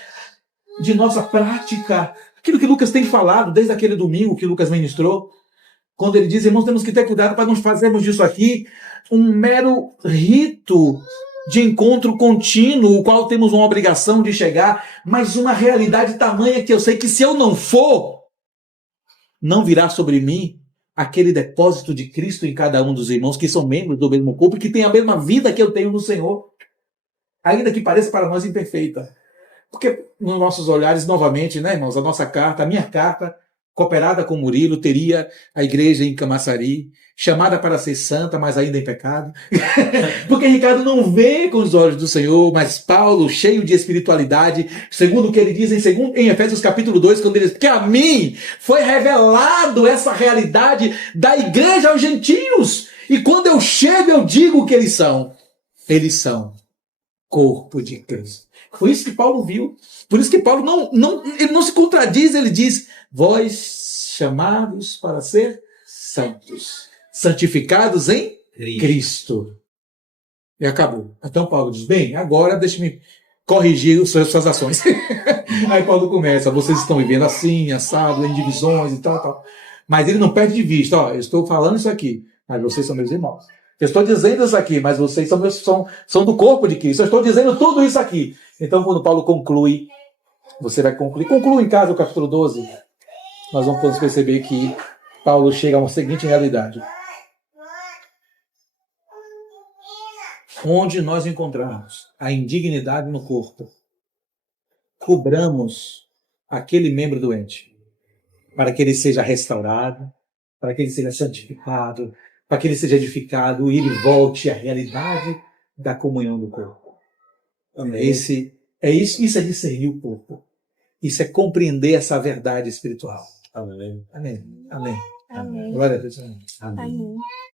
de nossa prática. Aquilo que Lucas tem falado desde aquele domingo que Lucas ministrou, quando ele diz: irmãos, temos que ter cuidado para não fazermos disso aqui um mero rito de encontro contínuo, o qual temos uma obrigação de chegar, mas uma realidade tamanha que eu sei que se eu não for, não virá sobre mim aquele depósito de Cristo em cada um dos irmãos que são membros do mesmo corpo, que tem a mesma vida que eu tenho no Senhor. ainda que pareça para nós imperfeita. Porque nos nossos olhares, novamente, né, irmãos, a nossa carta, a minha carta, cooperada com Murilo, teria a igreja em Camaçari, chamada para ser santa, mas ainda em pecado. Porque Ricardo não vê com os olhos do Senhor, mas Paulo, cheio de espiritualidade, segundo o que ele diz em Efésios capítulo 2, quando ele diz que a mim foi revelado essa realidade da igreja aos gentios. E quando eu chego, eu digo o que eles são. Eles são corpo de Cristo. Foi isso que Paulo viu. Por isso que Paulo ele não se contradiz, ele diz, vós chamados para ser santos, santificados em Cristo. E acabou. Então Paulo diz, bem, agora deixe-me corrigir as suas ações. Aí Paulo começa, vocês estão vivendo assim, assado, em divisões e tal. Mas ele não perde de vista, eu estou falando isso aqui, mas vocês são meus irmãos. Eu estou dizendo isso aqui, mas vocês são do corpo de Cristo. Eu estou dizendo tudo isso aqui. Então, quando Paulo conclui, você vai concluir. Conclua em casa o capítulo 12. Nós vamos perceber que Paulo chega a uma seguinte realidade. Onde nós encontramos a indignidade no corpo, cobramos aquele membro doente, para que ele seja restaurado, para que ele seja santificado, para que ele seja edificado e ele volte à realidade da comunhão do corpo. Amém. Isso é discernir o corpo. Isso é compreender essa verdade espiritual. Amém. Amém. Amém. Amém. Glória a Deus. Amém. Amém.